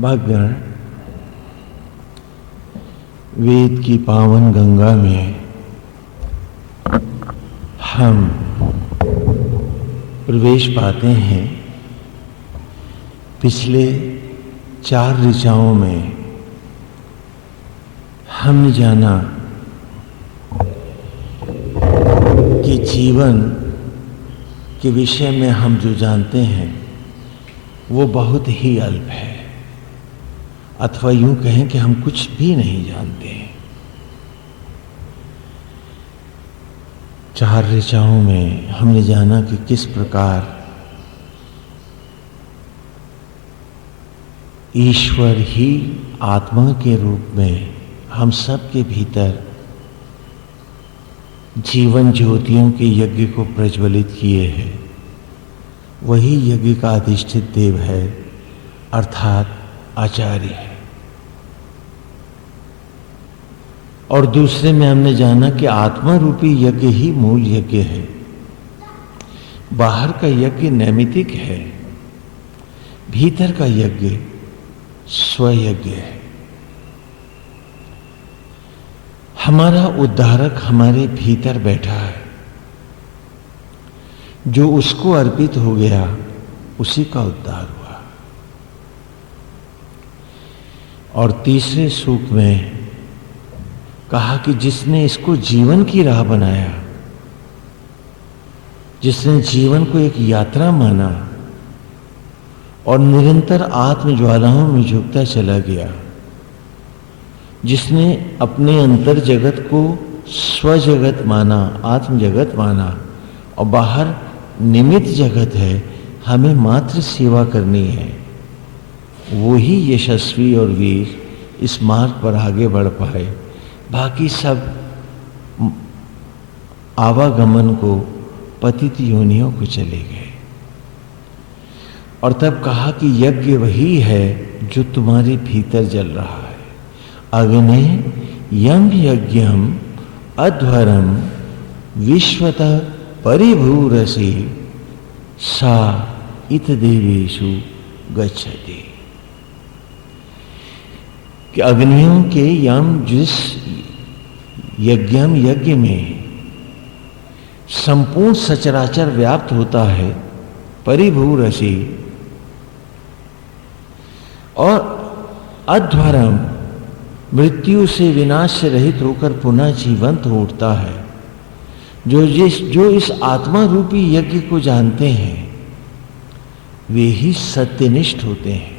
भक्तगण, वेद की पावन गंगा में हम प्रवेश पाते हैं। पिछले 4 ऋचाओं में हमने जाना कि जीवन के विषय में हम जो जानते हैं वो बहुत ही अल्प है, अथवा यूं कहें कि हम कुछ भी नहीं जानते हैं। 4 ऋचाओं में हमने जाना कि किस प्रकार ईश्वर ही आत्मा के रूप में हम सब के भीतर जीवन ज्योतियों के यज्ञ को प्रज्वलित किए हैं। वही यज्ञ का अधिष्ठित देव है, अर्थात आचार्य है। और दूसरे में हमने जाना कि आत्मा रूपी यज्ञ ही मूल यज्ञ है। बाहर का यज्ञ नैमित्तिक है, भीतर का यज्ञ स्वयज्ञ है। हमारा उद्धारक हमारे भीतर बैठा है, जो उसको अर्पित हो गया उसी का उद्धार हुआ। और तीसरे सूक्त में कहा कि जिसने इसको जीवन की राह बनाया, जिसने जीवन को एक यात्रा माना और निरंतर आत्म ज्वालाओं में झुकता चला गया, जिसने अपने अंतर जगत को स्वजगत माना, आत्म जगत माना, और बाहर निमित्त जगत है, हमें मात्र सेवा करनी है, वो ही यशस्वी और वीर इस मार्ग पर आगे बढ़ पाए। बाकी सब आवागमन को पतित योनियों को चले गए। और तब कहा कि यज्ञ वही है जो तुम्हारे भीतर जल रहा है। अग्ने यम यज्ञम अध्वरम विश्वतः परिभूरसी सा इत देवेषु गच्छति। कि अग्नियों के यम जिस यज्ञ में संपूर्ण सचराचर व्याप्त होता है, परिभूरसी, और अध्वरम मृत्यु से विनाश से रहित होकर पुनः जीवंत हो उठता है। जो इस आत्मा रूपी यज्ञ को जानते हैं वे ही सत्यनिष्ठ होते हैं।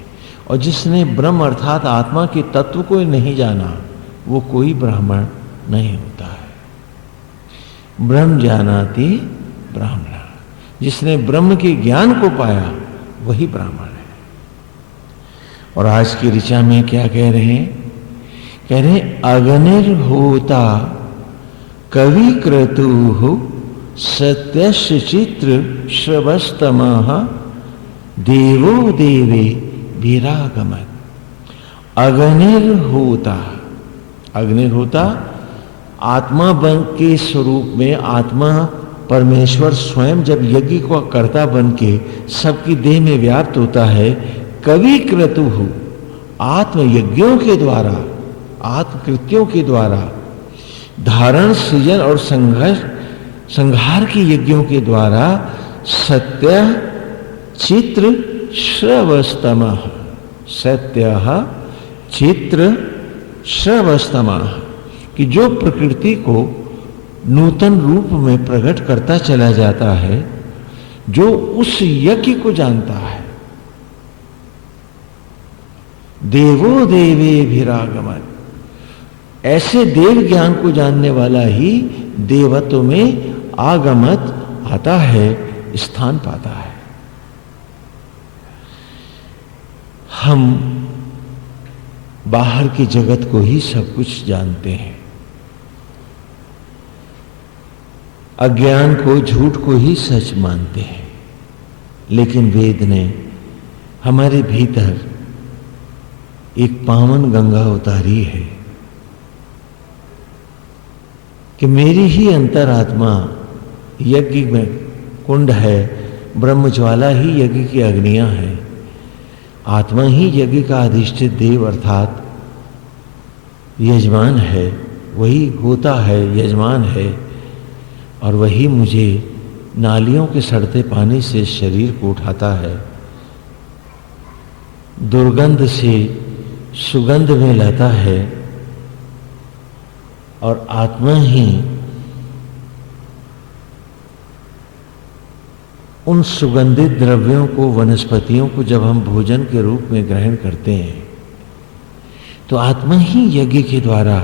और जिसने ब्रह्म अर्थात आत्मा के तत्व को नहीं जाना वो कोई ब्राह्मण नहीं होता है। ब्रह्म जानाति ब्राह्मण, जिसने ब्रह्म के ज्ञान को पाया वही ब्राह्मण है। और आज की ऋचा में क्या कह रहे हैं? कह रहे अग्निर्होता कवि क्रतुः सत्यस्य चित्र श्रवस्तमः देवो देवे विरागमन। अग्निर्होता, अग्निर्होता आत्मा बन के स्वरूप में, आत्मा परमेश्वर स्वयं जब यज्ञ को कर्ता बन के सबकी देह में व्याप्त होता है। कवि क्रतुः, आत्मयज्ञों के द्वारा, आत्मकृत्यों के द्वारा, धारण सृजन और संहार के यज्ञों के द्वारा सत्य चित्र श्रवस्तमः, सत्य चित्र श्रवस्तमः, कि जो प्रकृति को नूतन रूप में प्रकट करता चला जाता है, जो उस यज्ञ को जानता है। देवो देवे विरागमन, ऐसे देव ज्ञान को जानने वाला ही देवत्व में आगमत आता है, स्थान पाता है। हम बाहर के जगत को ही सब कुछ जानते हैं, अज्ञान को, झूठ को ही सच मानते हैं। लेकिन वेद ने हमारे भीतर एक पावन गंगा उतारी है कि मेरी ही अंतरात्मा यज्ञ में कुंड है, ब्रह्म ज्वाला ही यज्ञ की अग्नियां हैं। आत्मा ही यज्ञ का अधिष्ठित देव अर्थात यजमान है, वही होता है, यजमान है, और वही मुझे नालियों के सड़ते पानी से शरीर को उठाता है, दुर्गंध से सुगंध में लाता है, और आत्मा ही उन सुगंधित द्रव्यों को, वनस्पतियों को जब हम भोजन के रूप में ग्रहण करते हैं तो आत्मा ही यज्ञ के द्वारा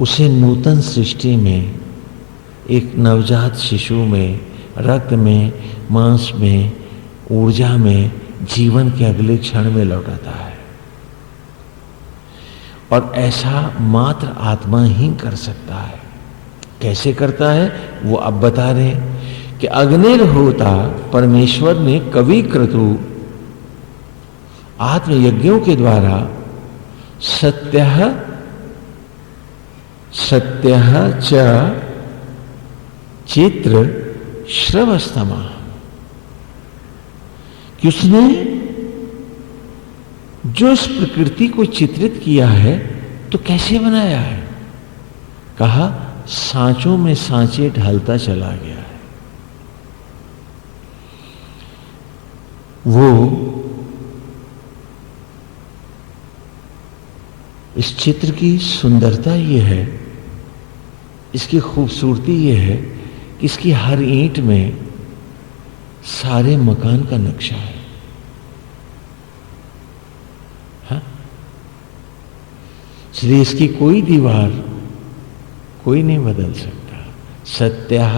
उसे नूतन सृष्टि में, एक नवजात शिशु में, रक्त में, मांस में, ऊर्जा में, जीवन के अगले क्षण में लौटाता है। और ऐसा मात्र आत्मा ही कर सकता है। कैसे करता है वो अब बता रहे हैं कि अग्निर्होता परमेश्वर ने कवि क्रतु आत्मयज्ञों के द्वारा सत्यः च चित्र श्रवस्तमा, कि उसने जो इस प्रकृति को चित्रित किया है तो कैसे बनाया है? कहा सांचों में सांचे ढलता चला गया है। वो इस चित्र की सुंदरता ये है, इसकी खूबसूरती ये है कि इसकी हर ईंट में सारे मकान का नक्शा है। हाँ? इसलिए इसकी कोई दीवार कोई नहीं बदल सकता। सत्यः,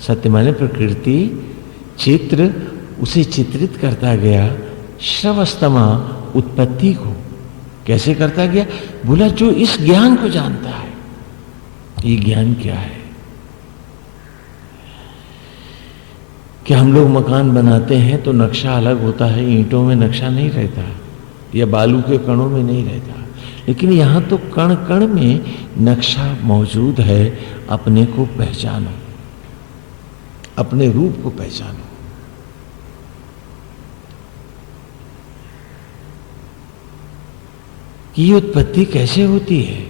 सत्य माने प्रकृति, चित्र उसे चित्रित करता गया, श्रवस्तमा उत्पत्ति को कैसे करता गया? बोला जो इस ज्ञान को जानता है। ये ज्ञान क्या है? कि हम लोग मकान बनाते हैं तो नक्शा अलग होता है, ईंटों में नक्शा नहीं रहता या बालू के कणों में नहीं रहता, लेकिन यहां तो कण कण में नक्शा मौजूद है। अपने को पहचानो, अपने रूप को पहचानो। कि ये उत्पत्ति कैसे होती है?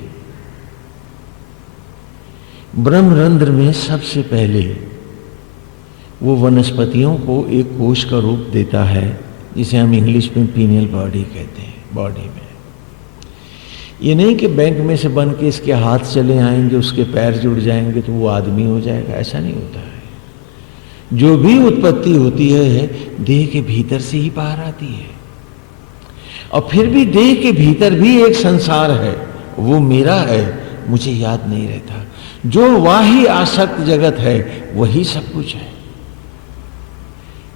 ब्रह्मरंध्र में सबसे पहले वो वनस्पतियों को एक कोश का रूप देता है, जिसे हम इंग्लिश में पीनियल बॉडी कहते हैं। बॉडी में ये नहीं कि बैंक में से बन के इसके हाथ चले आएंगे, उसके पैर जुड़ जाएंगे तो वो आदमी हो जाएगा, ऐसा नहीं होता है। जो भी उत्पत्ति होती है देह के भीतर से ही बाहर आती है। और फिर भी देह के भीतर भी एक संसार है, वो मेरा है, मुझे याद नहीं रहता। जो वाही आसक्त जगत है वही सब कुछ है।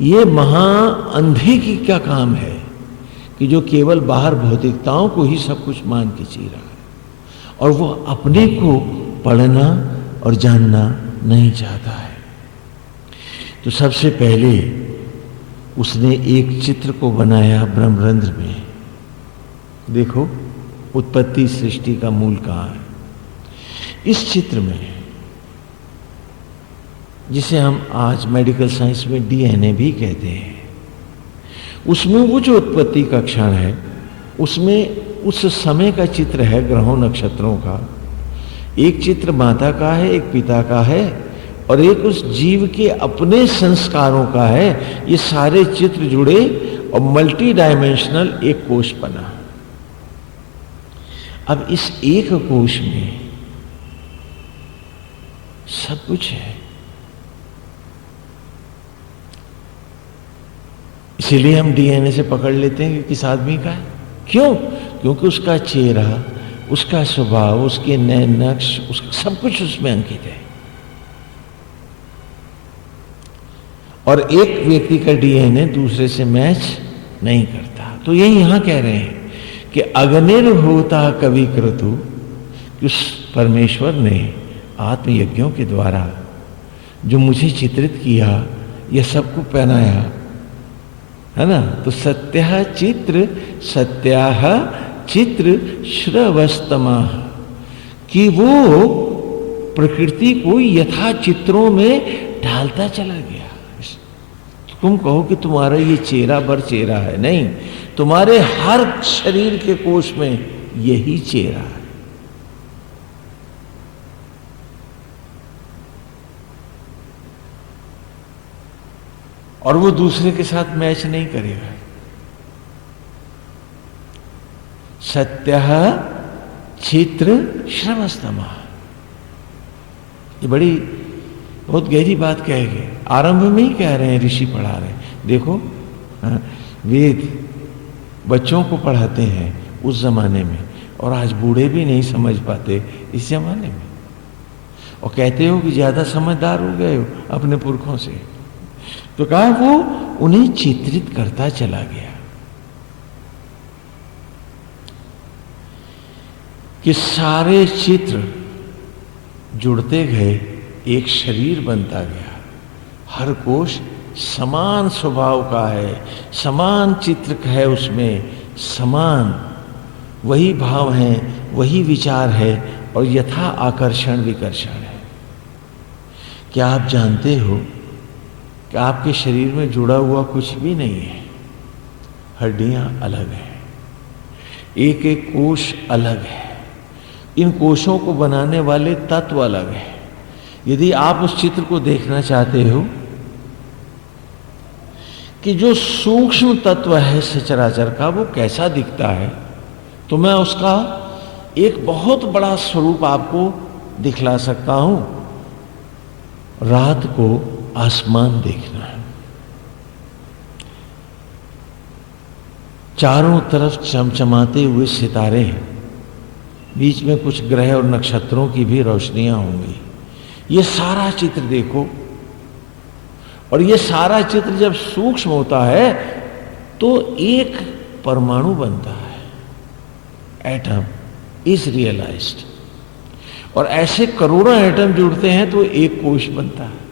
ये महा अंधे की क्या काम है कि जो केवल बाहर भौतिकताओं को ही सब कुछ मान के जी रहा है और वो अपने को पढ़ना और जानना नहीं चाहता है। तो सबसे पहले उसने एक चित्र को बनाया ब्रह्मरंध्र में। देखो उत्पत्ति सृष्टि का मूल कहां है। इस चित्र में, जिसे हम आज मेडिकल साइंस में डीएनए भी कहते हैं, उसमें वो जो उत्पत्ति का क्षण है उसमें उस समय का चित्र है, ग्रहों नक्षत्रों का। एक चित्र माता का है, एक पिता का है, और एक उस जीव के अपने संस्कारों का है। ये सारे चित्र जुड़े और मल्टी डायमेंशनल एक कोश बना। अब इस एक कोश में सब कुछ है। इसीलिए हम डीएनए से पकड़ लेते हैं कि किस आदमी का है। क्यों? क्योंकि उसका चेहरा, उसका स्वभाव, उसके नए नक्श, उसका सब कुछ उसमें अंकित है। और एक व्यक्ति का डीएनए दूसरे से मैच नहीं करता। तो यही यहां कह रहे हैं कि अग्निर्होता कवि क्रतु, उस परमेश्वर ने आत्मयज्ञों के द्वारा जो मुझे चित्रित किया, यह सबको पहनाया, है ना। तो सत्यः चित्र श्रवस्तमा, कि वो प्रकृति को यथा चित्रों में ढालता चला गया। तुम कहो कि तुम्हारा ये चेहरा भर चेहरा है, नहीं, तुम्हारे हर शरीर के कोष में यही चेहरा है। और वो दूसरे के साथ मैच नहीं करेगा। सत्यः चित्र श्रवस्तमः, ये बड़ी बहुत गहरी बात कहेंगे। आरंभ में ही कह रहे हैं, ऋषि पढ़ा रहे हैं। देखो वेद बच्चों को पढ़ाते हैं उस जमाने में, और आज बूढ़े भी नहीं समझ पाते इस जमाने में, और कहते हो कि ज्यादा समझदार हो गए हो अपने पुरखों से। तो कहा वो उन्हें चित्रित करता चला गया कि सारे चित्र जुड़ते गए, एक शरीर बनता गया। हर कोश समान स्वभाव का है, समान चित्र है, उसमें समान वही भाव है, वही विचार है, और यथा आकर्षण विकर्षण है। क्या आप जानते हो कि आपके शरीर में जुड़ा हुआ कुछ भी नहीं है? हड्डियां अलग हैं, एक एक कोश अलग है, इन कोशों को बनाने वाले तत्व अलग है। यदि आप उस चित्र को देखना चाहते हो कि जो सूक्ष्म तत्व है सचराचर का वो कैसा दिखता है, तो मैं उसका एक बहुत बड़ा स्वरूप आपको दिखला सकता हूं। रात को आसमान देखना है, चारों तरफ चमचमाते हुए सितारे हैं, बीच में कुछ ग्रह और नक्षत्रों की भी रोशनियां होंगी। ये सारा चित्र देखो, और ये सारा चित्र जब सूक्ष्म होता है तो एक परमाणु बनता है। एटम इज रियलाइज्ड, और ऐसे करोड़ों एटम जुड़ते हैं तो एक कोश बनता है।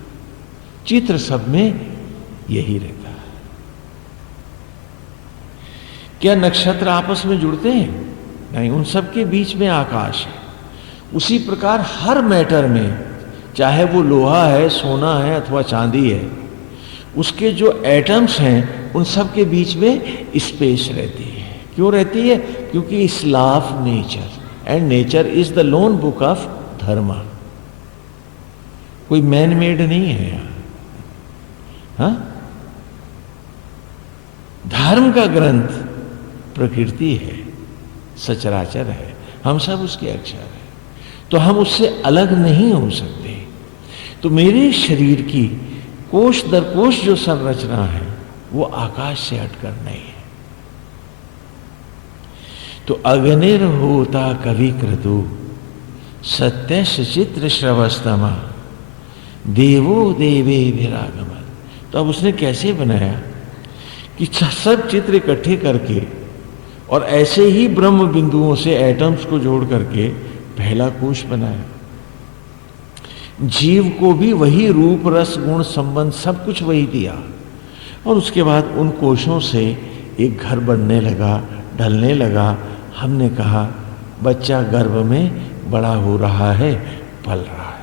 चित्र सब में यही रहता है। क्या नक्षत्र आपस में जुड़ते हैं? नहीं, उन सब के बीच में आकाश है। उसी प्रकार हर मैटर में, चाहे वो लोहा है, सोना है अथवा चांदी है, उसके जो एटम्स हैं उन सब के बीच में स्पेस रहती है। क्यों रहती है? क्योंकि it's law of nature, and nature is the lone book of dharma. कोई मैन मेड नहीं है यहां। हाँ? धर्म का ग्रंथ प्रकृति है, सचराचर है, हम सब उसके अक्षर हैं, तो हम उससे अलग नहीं हो सकते। तो मेरे शरीर की कोश दर कोश जो संरचना है वो आकाश से हटकर नहीं है। तो अग्निर होता कवि क्रतु सत्य सचित्र श्रवस्तमा देवो देवे विरागमन। तो अब उसने कैसे बनाया कि सब चित्र इकट्ठे करके और ऐसे ही ब्रह्म बिंदुओं से एटम्स को जोड़ करके पहला कोश बनाया। जीव को भी वही रूप रस गुण संबंध सब कुछ वही दिया, और उसके बाद उन कोशों से एक घर बनने लगा, ढलने लगा। हमने कहा बच्चा गर्भ में बड़ा हो रहा है, पल रहा है।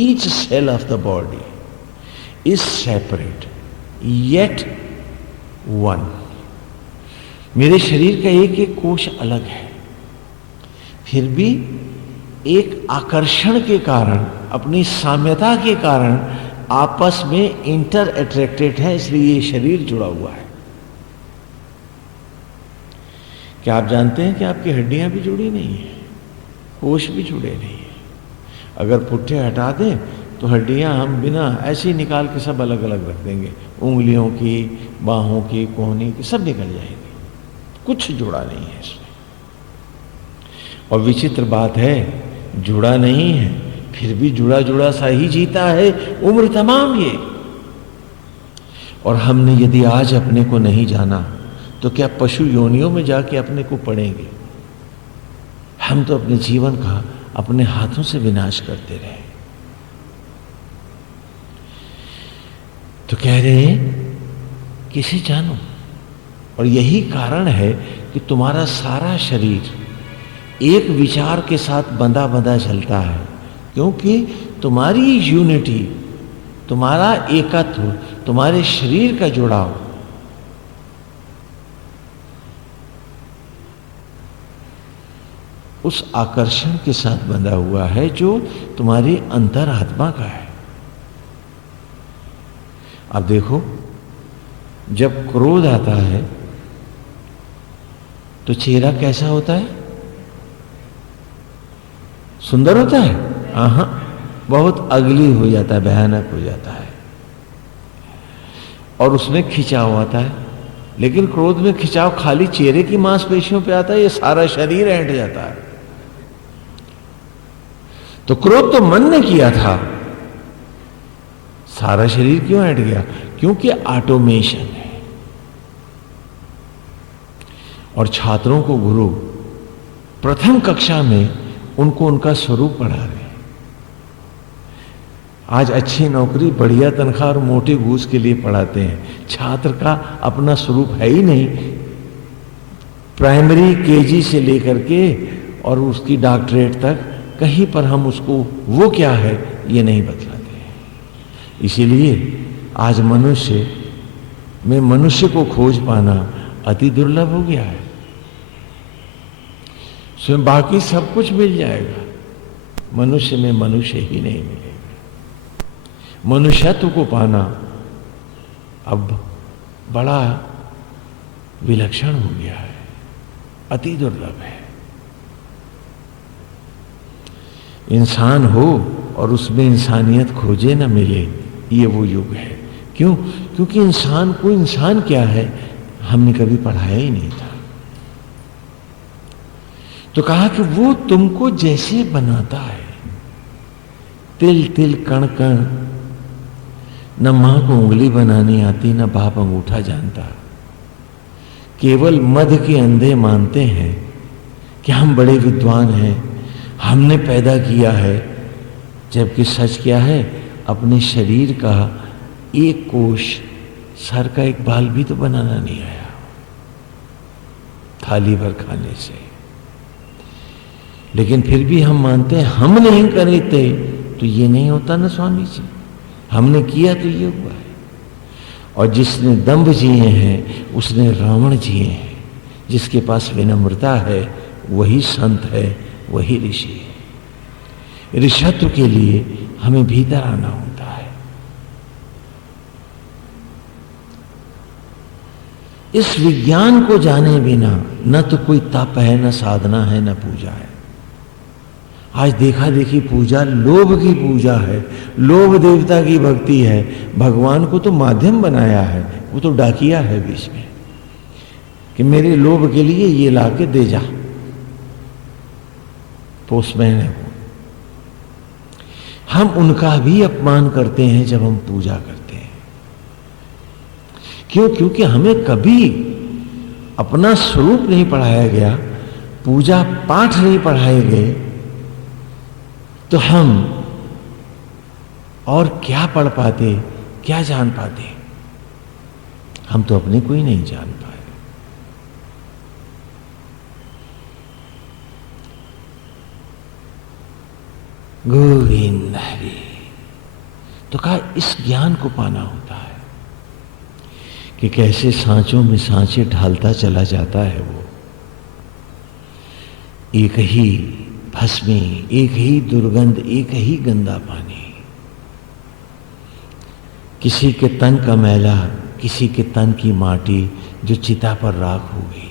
Each cell of the body is separate yet one. मेरे शरीर का एक एक कोश अलग है, फिर भी एक आकर्षण के कारण, अपनी साम्यता के कारण आपस में इंटर अट्रैक्टेड है, इसलिए ये शरीर जुड़ा हुआ है। क्या आप जानते हैं कि आपकी हड्डियां भी जुड़ी नहीं है, कोश भी जुड़े नहीं है। अगर पुट्ठे हटा दें तो हड्डियां हम बिना ऐसे ही निकाल के सब अलग अलग रख देंगे, उंगलियों की, बाहों की, कोहनी की, सब निकल जाएंगी, कुछ जुड़ा नहीं है इसमें। और विचित्र बात है, जुड़ा नहीं है फिर भी जुड़ा जुड़ा सा ही जीता है उम्र तमाम ये। और हमने यदि आज अपने को नहीं जाना तो क्या पशु योनियों में जाके अपने को पड़ेंगे? हम तो अपने जीवन का अपने हाथों से विनाश करते रहे। तो कह रहे हैं किसे जानो, और यही कारण है कि तुम्हारा सारा शरीर एक विचार के साथ बंधा बंधा चलता है, क्योंकि तुम्हारी यूनिटी तुम्हारा एकत्व, तुम्हारे शरीर का जुड़ाव उस आकर्षण के साथ बंधा हुआ है जो तुम्हारी अंतरात्मा का है। अब देखो, जब क्रोध आता है तो चेहरा कैसा होता है? सुंदर होता है? हाँ, बहुत अगली हो जाता है, भयानक हो जाता है, और उसमें खिंचाव आता है। लेकिन क्रोध में खिंचाव खाली चेहरे की मांसपेशियों पे आता है, ये सारा शरीर ऐंठ जाता है। तो क्रोध तो मन ने किया था, सारा शरीर क्यों ऐंठ गया? क्योंकि ऑटोमेशन है। और छात्रों को गुरु प्रथम कक्षा में उनको उनका स्वरूप पढ़ा रहे हैं। आज अच्छी नौकरी, बढ़िया तनख्वाह और मोटे घूस के लिए पढ़ाते हैं। छात्र का अपना स्वरूप है ही नहीं। प्राइमरी केजी से लेकर के और उसकी डॉक्टरेट तक कहीं पर हम उसको वो क्या है ये नहीं बतलाते हैं। इसीलिए आज मनुष्य में मनुष्य को खोज पाना अति दुर्लभ हो गया है। स्वयं बाकी सब कुछ मिल जाएगा, मनुष्य में मनुष्य ही नहीं मिलेगा। मनुष्यत्व को पाना अब बड़ा विलक्षण हो गया है, अति दुर्लभ है। इंसान हो और उसमें इंसानियत खोजे न मिले, ये वो युग है। क्यों? क्योंकि इंसान को इंसान क्या है हमने कभी पढ़ाया ही नहीं था। तो कहा कि वो तुमको जैसे बनाता है, तिल तिल कण कण, न मां को उंगली बनानी आती, न बाप अंगूठा जानता। केवल मध के अंधे मानते हैं कि हम बड़े विद्वान हैं, हमने पैदा किया है, जबकि सच क्या है? अपने शरीर का एक कोश, सर का एक बाल भी तो बनाना नहीं आया थाली भर खाने से। लेकिन फिर भी हम मानते हैं हम नहीं करे थे तो ये नहीं होता ना स्वामी जी, हमने किया तो ये हुआ है। और जिसने दंभ जिए हैं उसने रावण जिए हैं। जिसके पास विनम्रता है वही संत है, वही ऋषि है। ऋषत्व के लिए हमें भीतर आना होता है। इस विज्ञान को जाने बिना न तो कोई तप है, न साधना है, न पूजा है। आज देखा देखी पूजा लोभ की पूजा है, लोभ देवता की भक्ति है। भगवान को तो माध्यम बनाया है, वो तो डाकिया है बीच में कि मेरे लोभ के लिए ये लाके दे जा, पोस्टमैन है वो। हम उनका भी अपमान करते हैं जब हम पूजा करते हैं। क्यों? क्योंकि हमें कभी अपना स्वरूप नहीं पढ़ाया गया, पूजा पाठ नहीं पढ़ाए गए, तो हम और क्या पढ़ पाते, क्या जान पाते? हम तो अपने को ही नहीं जान पाए। गोविंद हरि। तो कहा इस ज्ञान को पाना होता है कि कैसे सांचों में सांचे ढालता चला जाता है वो। एक ही भस्मी, एक ही दुर्गंध, एक ही गंदा पानी। किसी के तन का मैला, किसी के तन की माटी जो चिता पर राख हो गई,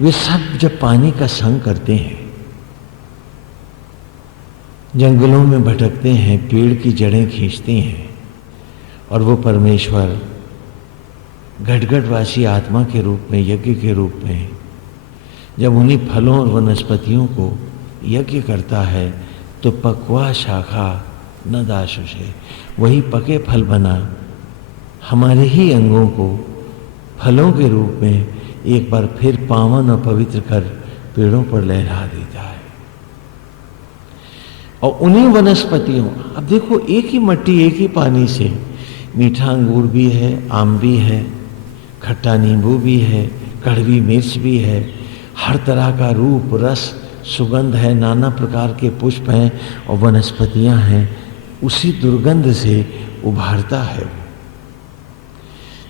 वे सब जब पानी का संग करते हैं, जंगलों में भटकते हैं, पेड़ की जड़ें खींचते हैं, और वो परमेश्वर घटघटवासी आत्मा के रूप में, यज्ञ के रूप में जब उन्हीं फलों और वनस्पतियों को यज्ञ करता है, तो पक्वा शाखा न दाशुषे, वही पके फल बना हमारे ही अंगों को फलों के रूप में एक बार फिर पावन और पवित्र कर पेड़ों पर लहरा देता है। और उन्हीं वनस्पतियों, अब देखो एक ही मिट्टी, एक ही पानी से मीठा अंगूर भी है, आम भी है, खट्टा नींबू भी है, कड़वी मिर्च भी है, हर तरह का रूप, रस, सुगंध है, नाना प्रकार के पुष्प हैं और वनस्पतियां हैं। उसी दुर्गंध से उभारता है।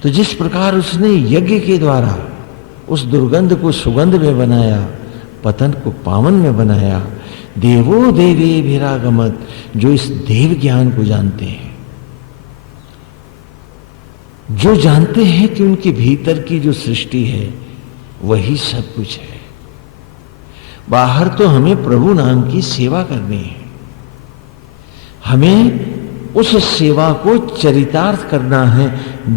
तो जिस प्रकार उसने यज्ञ के द्वारा उस दुर्गंध को सुगंध में बनाया, पतन को पावन में बनाया, देवो देवी भिरागमत, जो इस देव ज्ञान को जानते हैं, जो जानते हैं कि उनके भीतर की जो सृष्टि है वही सब कुछ है। बाहर तो हमें प्रभु नाम की सेवा करनी है, हमें उस सेवा को चरितार्थ करना है।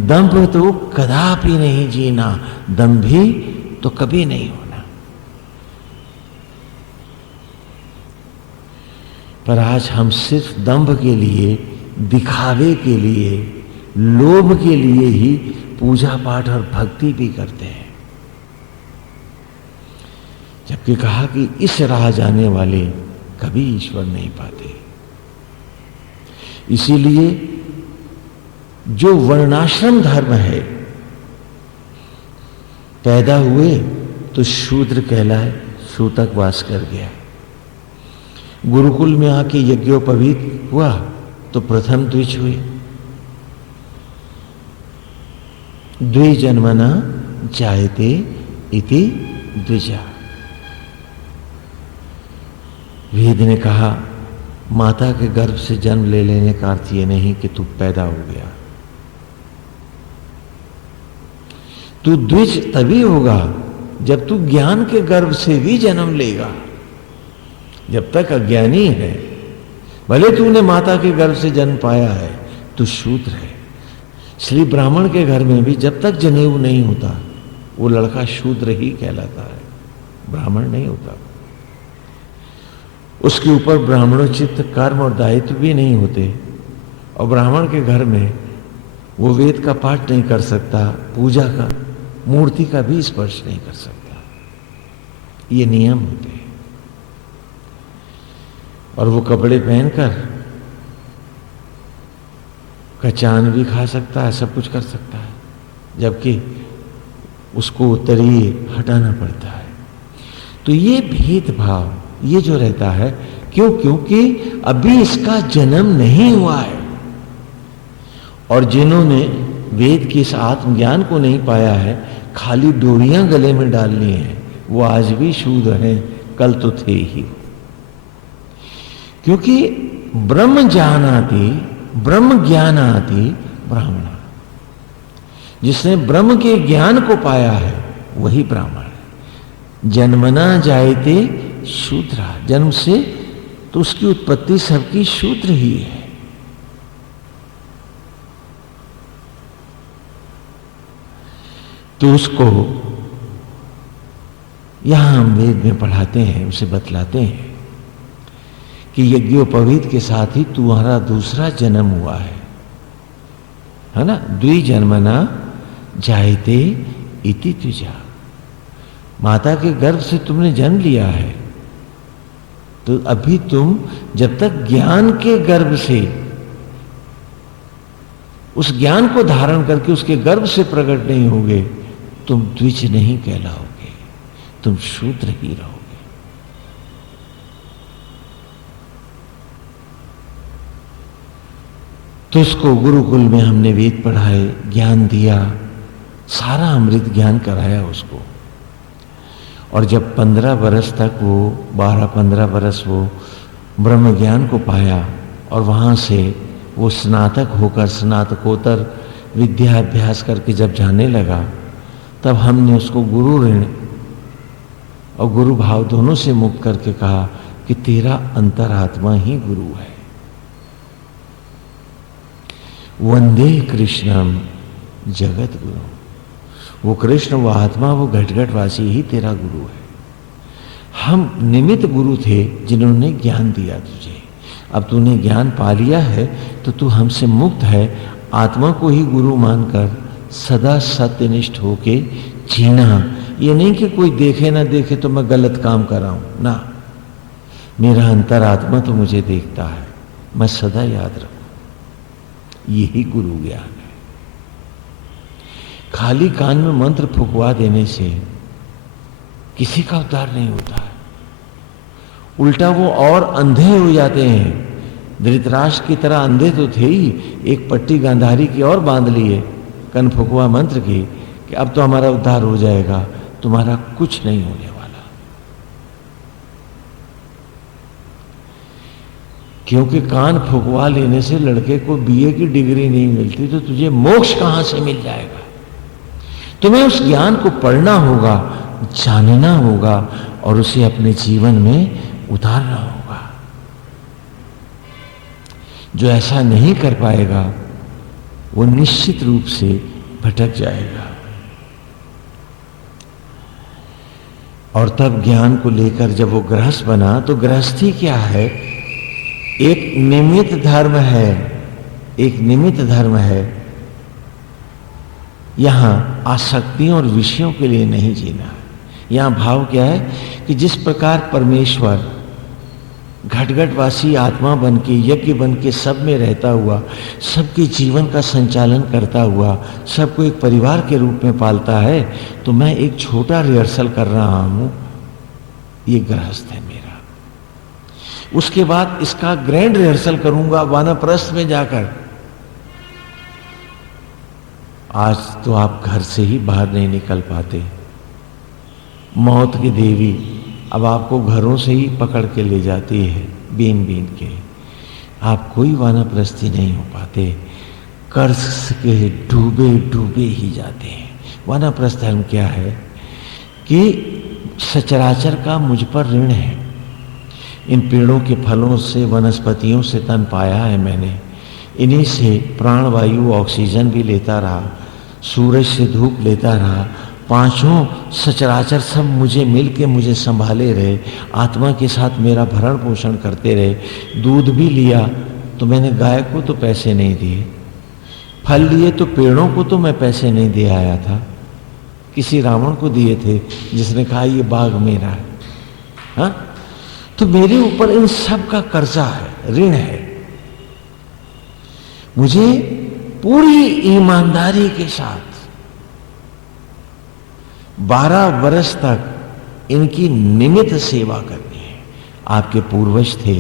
दंभ तो कदापि नहीं जीना, दंभी तो कभी नहीं होना। पर आज हम सिर्फ दंभ के लिए, दिखावे के लिए, लोभ के लिए ही पूजा पाठ और भक्ति भी करते हैं, जबकि कहा कि इस राह जाने वाले कभी ईश्वर नहीं पाते। इसीलिए जो वर्णाश्रम धर्म है, पैदा हुए तो शूद्र कहलाए, सूतक वास कर गया। गुरुकुल में आके यज्ञोपवीत हुआ तो प्रथम द्विज हुए। द्विजन्मना जायते इति द्विजा। वेद ने कहा माता के गर्भ से जन्म ले लेने का अर्थ यह नहीं कि तू पैदा हो गया। तू द्विज तभी होगा जब तू ज्ञान के गर्भ से भी जन्म लेगा। जब तक अज्ञानी है, भले तूने माता के गर्भ से जन्म पाया है, तू शूद्र है। श्री ब्राह्मण के घर में भी जब तक जनेऊ नहीं होता वो लड़का शूद्र ही कहलाता है, ब्राह्मण नहीं होता। उसके ऊपर ब्राह्मणोचित कर्म और दायित्व भी नहीं होते, और ब्राह्मण के घर में वो वेद का पाठ नहीं कर सकता, पूजा का, मूर्ति का भी स्पर्श नहीं कर सकता। ये नियम होते हैं। और वो कपड़े पहनकर कचान भी खा सकता है, सब कुछ कर सकता है, जबकि उसको उत्तरीय हटाना पड़ता है। तो ये भेदभाव ये जो रहता है, क्योंकि अभी इसका जन्म नहीं हुआ है। और जिन्होंने वेद के इस आत्मज्ञान को नहीं पाया है, खाली डोरियां गले में डालनी है, वो आज भी शूद्र हैं, कल तो थे ही। क्योंकि ब्रह्म जानाति ब्रह्म ज्ञानाति ब्राह्मण, जिसने ब्रह्म के ज्ञान को पाया है वही ब्राह्मण है। जन्मना जायते शूद्रा, जन्म से तो उसकी उत्पत्ति सबकी शूद्र ही है। तो उसको यहां हम वेद में पढ़ाते हैं, उसे बतलाते हैं कि यज्ञोपवीत के साथ ही तुम्हारा दूसरा जन्म हुआ है ना। द्विजन्मना जायते इति द्विजा, माता के गर्भ से तुमने जन्म लिया है, तो अभी तुम जब तक ज्ञान के गर्भ से, उस ज्ञान को धारण करके उसके गर्भ से प्रकट नहीं होगे, तुम द्विज नहीं कहलाओगे, तुम शूद्र ही रहोगे। तो उसको गुरुकुल में हमने वेद पढ़ाए, ज्ञान दिया, सारा अमृत ज्ञान कराया उसको। और जब 15 बरस तक वो 12-15 बरस वो ब्रह्म ज्ञान को पाया, और वहाँ से वो स्नातक होकर स्नातकोत्तर विद्या अभ्यास करके जब जाने लगा, तब हमने उसको गुरु ऋण और गुरु भाव दोनों से मुक्त करके कहा कि तेरा अंतरात्मा ही गुरु है। वंदे कृष्णम जगत गुरु, वो कृष्ण, वो आत्मा, वो घटघटवासी ही तेरा गुरु है। हम निमित्त गुरु थे जिन्होंने ज्ञान दिया तुझे। अब तूने ज्ञान पा लिया है तो तू हमसे मुक्त है। आत्मा को ही गुरु मानकर सदा सत्यनिष्ठ होके जीना। ये नहीं कि कोई देखे ना देखे तो मैं गलत काम कर रहा हूं ना, मेरा अंतरात्मा तो मुझे देखता है, मैं सदा याद रखूं। यही गुरु ज्ञान है। खाली कान में मंत्र फुकवा देने से किसी का उद्धार नहीं होता है, उल्टा वो और अंधे हो जाते हैं धृतराष्ट्र की तरह अंधे तो थे ही, एक पट्टी गांधारी की और बांध ली है कनफुकवा मंत्र की कि अब तो हमारा उद्धार हो जाएगा, तुम्हारा कुछ नहीं होने वाला। क्योंकि कान फुकवा लेने से लड़के को बीए की डिग्री नहीं मिलती, तो तुझे मोक्ष कहां से मिल जाएगा। तुम्हें उस ज्ञान को पढ़ना होगा, जानना होगा और उसे अपने जीवन में उतारना होगा। जो ऐसा नहीं कर पाएगा वो निश्चित रूप से भटक जाएगा। और तब ज्ञान को लेकर जब वो गृहस्थ बना, तो गृहस्थी क्या है? एक निमित्त धर्म है, एक निमित्त धर्म है। यहां आसक्तियों और विषयों के लिए नहीं जीना। यहां भाव क्या है कि जिस प्रकार परमेश्वर घटघटवासी आत्मा बन के, यज्ञ बन के सब में रहता हुआ, सबके जीवन का संचालन करता हुआ, सबको एक परिवार के रूप में पालता है, तो मैं एक छोटा रिहर्सल कर रहा हूं, ये गृहस्थ है मेरा। उसके बाद इसका ग्रैंड रिहर्सल करूंगा वानप्रस्थ में जाकर। आज तो आप घर से ही बाहर नहीं निकल पाते। मौत की देवी अब आपको घरों से ही पकड़ के ले जाती है, बीन बीन के। आप कोई वानप्रस्थी नहीं हो पाते, कर्ज के डूबे डूबे ही जाते हैं। वानप्रस्थ धर्म क्या है कि सचराचर का मुझ पर ऋण है। इन पेड़ों के फलों से, वनस्पतियों से तन पाया है मैंने, इन्हीं से प्राणवायु ऑक्सीजन भी लेता रहा, सूरज से धूप लेता रहा, पांचों सचराचर सब मुझे मिलके मुझे संभाले रहे, आत्मा के साथ मेरा भरण पोषण करते रहे। दूध भी लिया तो मैंने गाय को तो पैसे नहीं दिए, फल लिए तो पेड़ों को तो मैं पैसे नहीं दे आया था, किसी रावण को दिए थे जिसने कहा ये बाग मेरा है। हाँ, तो मेरे ऊपर इन सब का कर्जा है, ऋण है। मुझे पूरी ईमानदारी के साथ 12 वर्ष तक इनकी निमित्त सेवा करनी है। आपके पूर्वज थे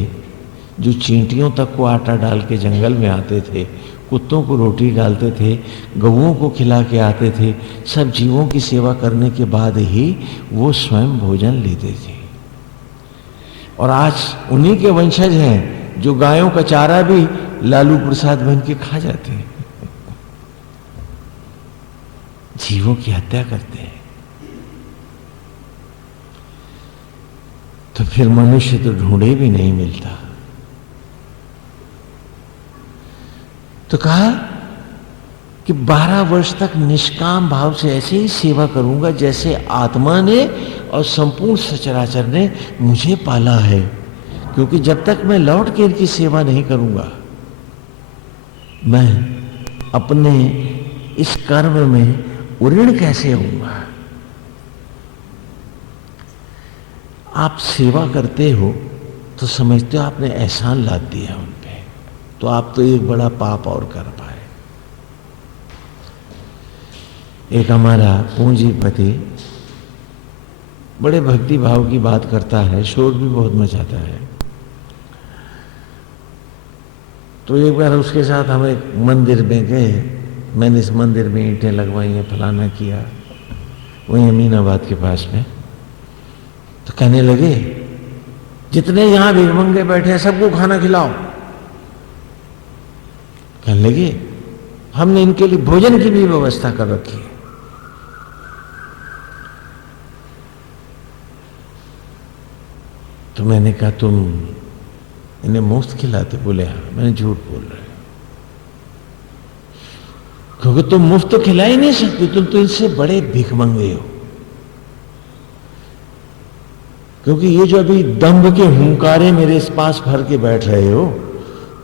जो चींटियों तक को आटा डाल के जंगल में आते थे, कुत्तों को रोटी डालते थे, गऊओं को खिला के आते थे। सब जीवों की सेवा करने के बाद ही वो स्वयं भोजन लेते थे। और आज उन्हीं के वंशज हैं जो गायों का चारा भी लालू प्रसाद बन के खा जाते हैं, जीवों की हत्या करते हैं। तो फिर मनुष्य तो ढूंढे भी नहीं मिलता। तो कहा कि 12 वर्ष तक निष्काम भाव से ऐसे ही सेवा करूंगा जैसे आत्मा ने और संपूर्ण सचराचर ने मुझे पाला है। क्योंकि जब तक मैं लौट के इनकी सेवा नहीं करूंगा, मैं अपने इस कर्म में उऋण कैसे होऊंगा। आप सेवा करते हो तो समझते हो आपने एहसान लाद दिया उन पे, तो आप तो एक बड़ा पाप और कर पाए। एक हमारा पूंजीपति बड़े भक्ति भाव की बात करता है, शोर भी बहुत मचाता है। तो एक बार उसके साथ हम एक मंदिर में गए, मैंने इस मंदिर में ईंटें लगवाई हैं, फलाना किया, वहीं अमीनाबाद के पास में। तो कहने लगे जितने यहां भिखमंगे बैठे हैं सबको खाना खिलाओ। कहने लगे हमने इनके लिए भोजन की भी व्यवस्था कर रखी है। तो मैंने कहा तुम इन्हें मुफ्त खिलाते? बोले हाँ। मैंने झूठ बोल रहे हो, क्योंकि तुम मुफ्त तो खिला ही नहीं सकते, तुम तो इनसे बड़े भिखमंगे हो। क्योंकि ये जो अभी दंभ के हुंकारे मेरे इस पास भर के बैठ रहे हो,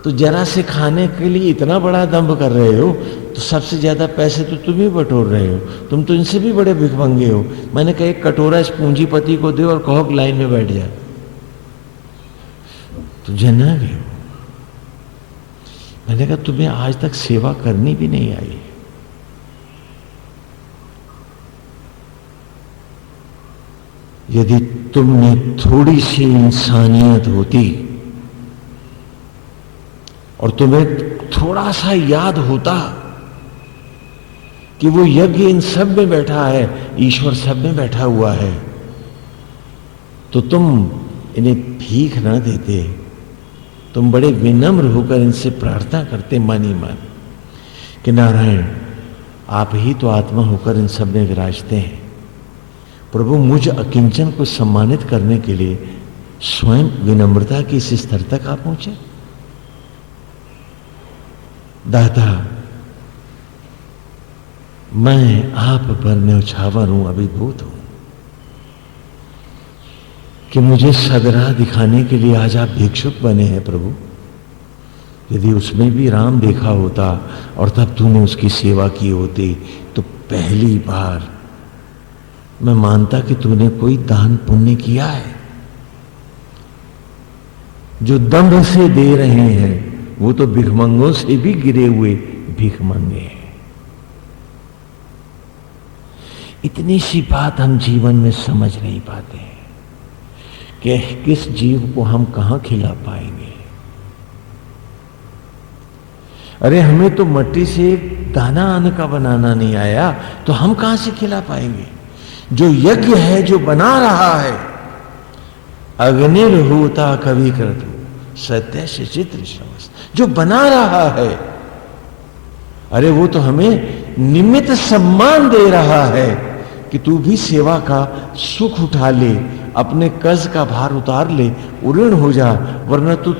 तो जरा से खाने के लिए इतना बड़ा दंभ कर रहे हो, तो सबसे ज्यादा पैसे तो तुम ही बटोर रहे हो, तुम तो इनसे भी बड़े भिखमंगे हो। मैंने कहा एक कटोरा इस पूंजीपति को दो और कहो कि लाइन में बैठ जाए। तो जना गए। मैंने कहा तुम्हें आज तक सेवा करनी भी नहीं आई। यदि तुम में थोड़ी सी इंसानियत होती और तुम्हें थोड़ा सा याद होता कि वो यज्ञ इन सब में बैठा है, ईश्वर सब में बैठा हुआ है, तो तुम इन्हें भीख ना देते, तुम बड़े विनम्र होकर इनसे प्रार्थना करते मन ही मन कि नारायण आप ही तो आत्मा होकर इन सब में विराजते हैं। प्रभु मुझ अकिंचन को सम्मानित करने के लिए स्वयं विनम्रता के इस स्तर तक आप पहुंचे। दाता मैं आप पर न्यौछावर हूं, अभिभूत हूं कि मुझे सदरा दिखाने के लिए आज आप भिक्षुक बने हैं प्रभु। यदि उसमें भी राम देखा होता और तब तूने उसकी सेवा की होती तो पहली बार मैं मानता कि तूने कोई दान पुण्य किया है। जो दंभ से दे रहे हैं वो तो भिखमंगों से भी गिरे हुए भिखमंगे हैं। इतनी सी बात हम जीवन में समझ नहीं पाते हैं कि किस जीव को हम कहां खिला पाएंगे। अरे हमें तो मट्टी से दाना अन्न का बनाना नहीं आया तो हम कहां से खिला पाएंगे। जो यज्ञ है, जो बना रहा है, अग्निर होता कवि क्रतु सत्य से चित्र समस्त, जो बना रहा है, अरे वो तो हमें निमित्त सम्मान दे रहा है कि तू भी सेवा का सुख उठा ले, अपने कर्ज का भार उतार ले, उऋण हो जा, वरना तू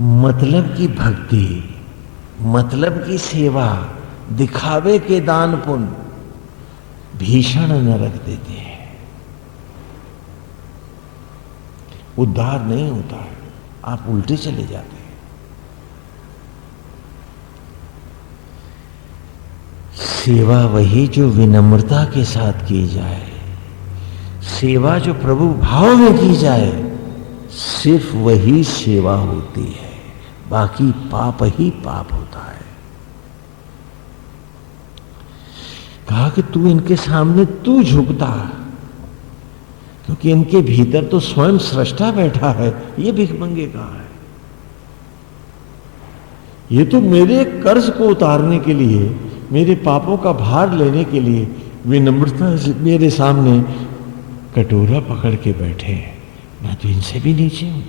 मतलब की भक्ति, मतलब की सेवा, दिखावे के दान पुण्य भीषण नरक देते हैं। उद्धार नहीं होता है, आप उल्टे चले जाते हैं। सेवा वही जो विनम्रता के साथ की जाए, सेवा जो प्रभु भाव में की जाए, सिर्फ वही सेवा होती है, बाकी पाप ही पाप होता है। कहा कि तू इनके सामने तू झुकता, क्योंकि इनके भीतर तो स्वयं सृष्टा बैठा है। ये भिखमंगे कहा है, ये तो मेरे कर्ज को उतारने के लिए, मेरे पापों का भार लेने के लिए विनम्रता से मेरे सामने कटोरा पकड़ के बैठे हैं। मैं तो इनसे भी नीचे हूं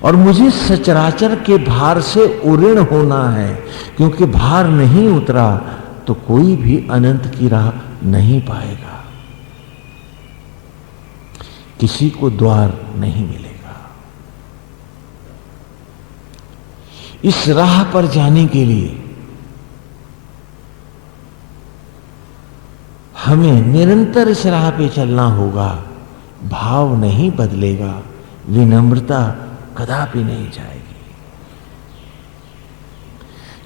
और मुझे सचराचर के भार से उऋण होना है, क्योंकि भार नहीं उतरा तो कोई भी अनंत की राह नहीं पाएगा, किसी को द्वार नहीं मिलेगा। इस राह पर जाने के लिए हमें निरंतर इस राह पे चलना होगा। भाव नहीं बदलेगा, विनम्रता कदापि नहीं जाएगी।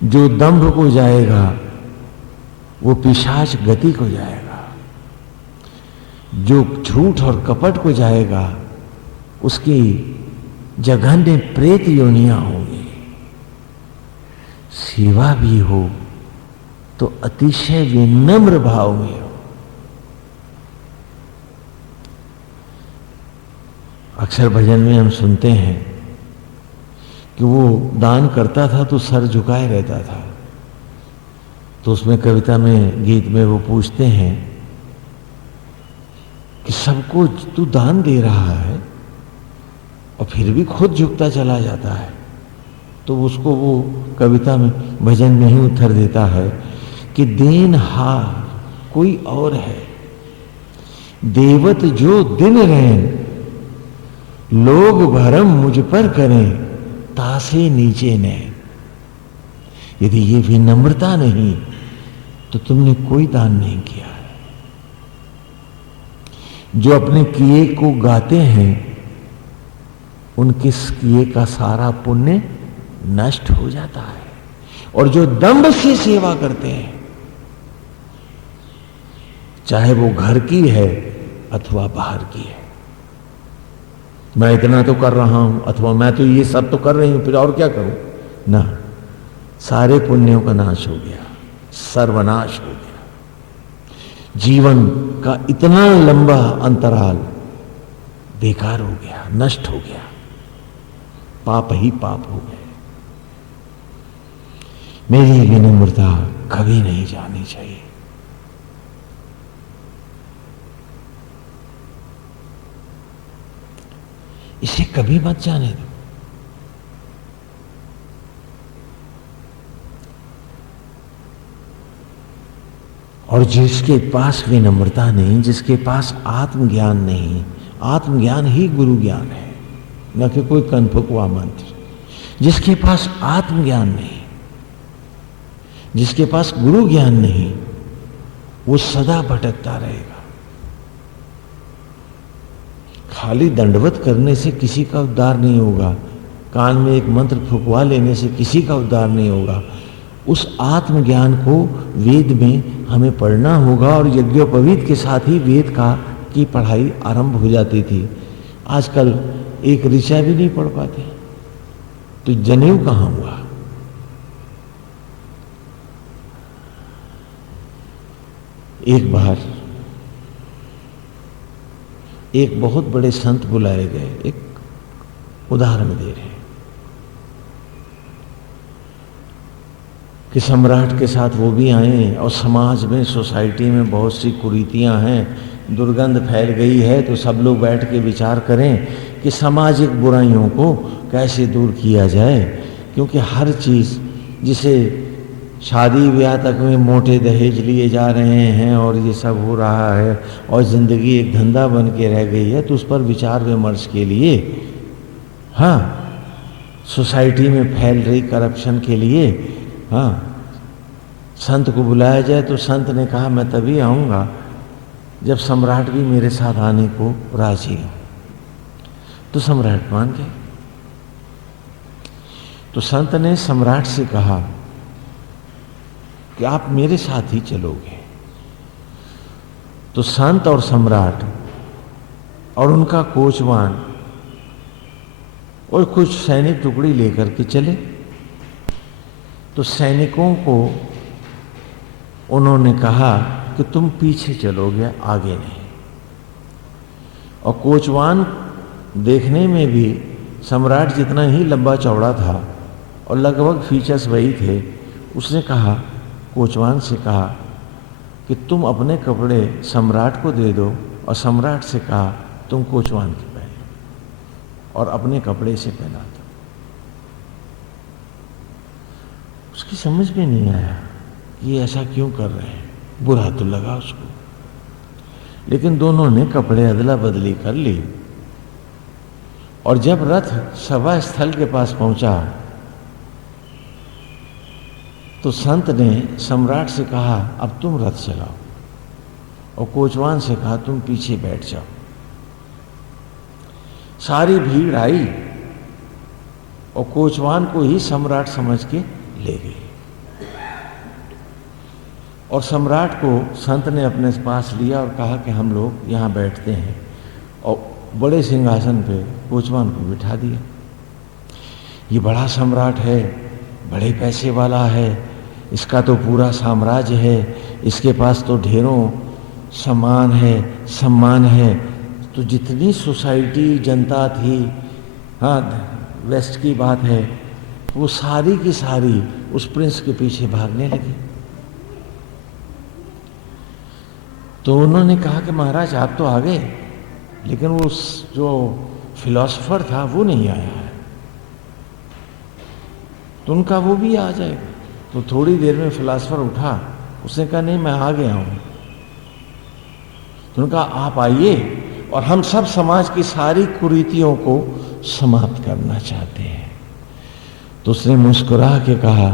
जो दंभ को जाएगा वो पिशाच गति को जाएगा, जो झूठ और कपट को जाएगा उसकी जघन्य प्रेत योनियां होंगी। सेवा भी हो तो अतिशय विनम्र भाव में हो। अक्सर भजन में हम सुनते हैं कि वो दान करता था तो सर झुकाए रहता था। तो उसमें कविता में, गीत में वो पूछते हैं कि सबको तू दान दे रहा है और फिर भी खुद झुकता चला जाता है। तो उसको वो कविता में, भजन में ही उत्तर देता है कि देनहार कोई और है, देवत जो दिन रहें, लोग भरम मुझ पर करें, तासे नीचे ने। यदि ये विनम्रता नहीं तो तुमने कोई दान नहीं किया है। जो अपने किए को गाते हैं उनके किए का सारा पुण्य नष्ट हो जाता है, और जो दंभ से सेवा करते हैं चाहे वो घर की है अथवा बाहर की है। मैं इतना तो कर रहा हूं, अथवा मैं तो ये सब तो कर रही हूं, फिर और क्या करूं ना। सारे पुण्यों का नाश हो गया, सर्वनाश हो गया। जीवन का इतना लंबा अंतराल बेकार हो गया, नष्ट हो गया, पाप ही पाप हो गए। मेरी विनम्रता कभी नहीं जानी चाहिए। इसे कभी मत जाने दो। और जिसके पास विनम्रता नहीं, जिसके पास आत्मज्ञान नहीं, आत्मज्ञान ही गुरु ज्ञान है, न कि कोई कनफुकवा मंत्र। जिसके पास आत्मज्ञान नहीं, जिसके पास गुरु ज्ञान नहीं, वो सदा भटकता रहेगा। खाली दंडवत करने से किसी का उद्धार नहीं होगा, कान में एक मंत्र फुकवा लेने से किसी का उद्धार नहीं होगा। उस आत्मज्ञान को वेद में हमें पढ़ना होगा, और यज्ञोपवीत के साथ ही वेद की पढ़ाई आरंभ हो जाती थी। आजकल एक ऋचा भी नहीं पढ़ पाते, तो जनेऊ कहां हुआ। एक बार एक बहुत बड़े संत बुलाए गए, एक उदाहरण दे रहे हैं कि सम्राट के साथ वो भी आए, और समाज में, सोसाइटी में बहुत सी कुरीतियां हैं, दुर्गंध फैल गई है, तो सब लोग बैठ के विचार करें कि सामाजिक बुराइयों को कैसे दूर किया जाए। क्योंकि हर चीज़, जिसे शादी ब्याह तक में मोटे दहेज लिए जा रहे हैं और ये सब हो रहा है, और ज़िंदगी एक धंधा बन के रह गई है, तो उस पर विचार विमर्श के लिए, हाँ, सोसाइटी में फैल रही करप्शन के लिए, हाँ, संत को बुलाया जाए। तो संत ने कहा मैं तभी आऊँगा जब सम्राट भी मेरे साथ आने को राजी हो। तो सम्राट मान गए। तो संत ने सम्राट से कहा कि आप मेरे साथ ही चलोगे। तो संत और सम्राट और उनका कोचवान और कुछ सैनिक टुकड़ी लेकर के चले। तो सैनिकों को उन्होंने कहा कि तुम पीछे चलोगे, आगे नहीं। और कोचवान देखने में भी सम्राट जितना ही लंबा चौड़ा था और लगभग फीचर्स वही थे। उसने कहा, कोचवान से कहा कि तुम अपने कपड़े सम्राट को दे दो, और सम्राट से कहा तुम कोचवान के पहनो और अपने कपड़े से पहना दो। उसकी समझ में नहीं आया कि ये ऐसा क्यों कर रहे हैं, बुरा तो लगा उसको। लेकिन दोनों ने कपड़े अदला बदली कर ली। और जब रथ सभा स्थल के पास पहुंचा, तो संत ने सम्राट से कहा अब तुम रथ चलाओ, और कोचवान से कहा तुम पीछे बैठ जाओ। सारी भीड़ आई और कोचवान को ही सम्राट समझ के ले गई। और सम्राट को संत ने अपने पास लिया और कहा कि हम लोग यहाँ बैठते हैं, और बड़े सिंहासन पे कोचवान को बिठा दिया। ये बड़ा सम्राट है, बड़े पैसे वाला है, इसका तो पूरा साम्राज्य है, इसके पास तो ढेरों सम्मान है, सम्मान है। तो जितनी सोसाइटी जनता थी, हाँ, वेस्ट की बात है, वो सारी की सारी उस प्रिंस के पीछे भागने लगी। तो उन्होंने कहा कि महाराज आप तो आ गए, लेकिन वो जो फिलॉसफर था वो नहीं आया है। तो उनका वो भी आ जाएगा। तो थोड़ी देर में फिलॉसफर उठा, उसने कहा नहीं मैं आ गया हूं। तो उनका आप आइए, और हम सब समाज की सारी कुरीतियों को समाप्त करना चाहते हैं। तो उसने मुस्कुरा के कहा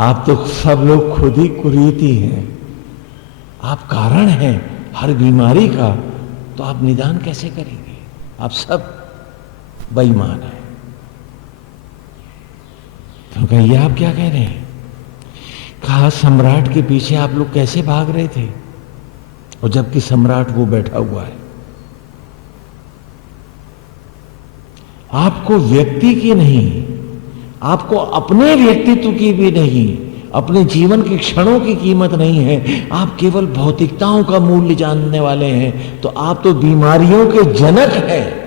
आप तो सब लोग खुद ही कुरीति हैं, आप कारण हैं हर बीमारी का, तो आप निदान कैसे करेंगे? आप सब बेईमान हैं। तो कहिए आप क्या कह रहे हैं? कहा सम्राट के पीछे आप लोग कैसे भाग रहे थे? और जबकि सम्राट वो बैठा हुआ है। आपको व्यक्ति की नहीं, आपको अपने व्यक्तित्व की भी नहीं, अपने जीवन के क्षणों की कीमत नहीं है, आप केवल भौतिकताओं का मूल्य जानने वाले हैं, तो आप तो बीमारियों के जनक हैं।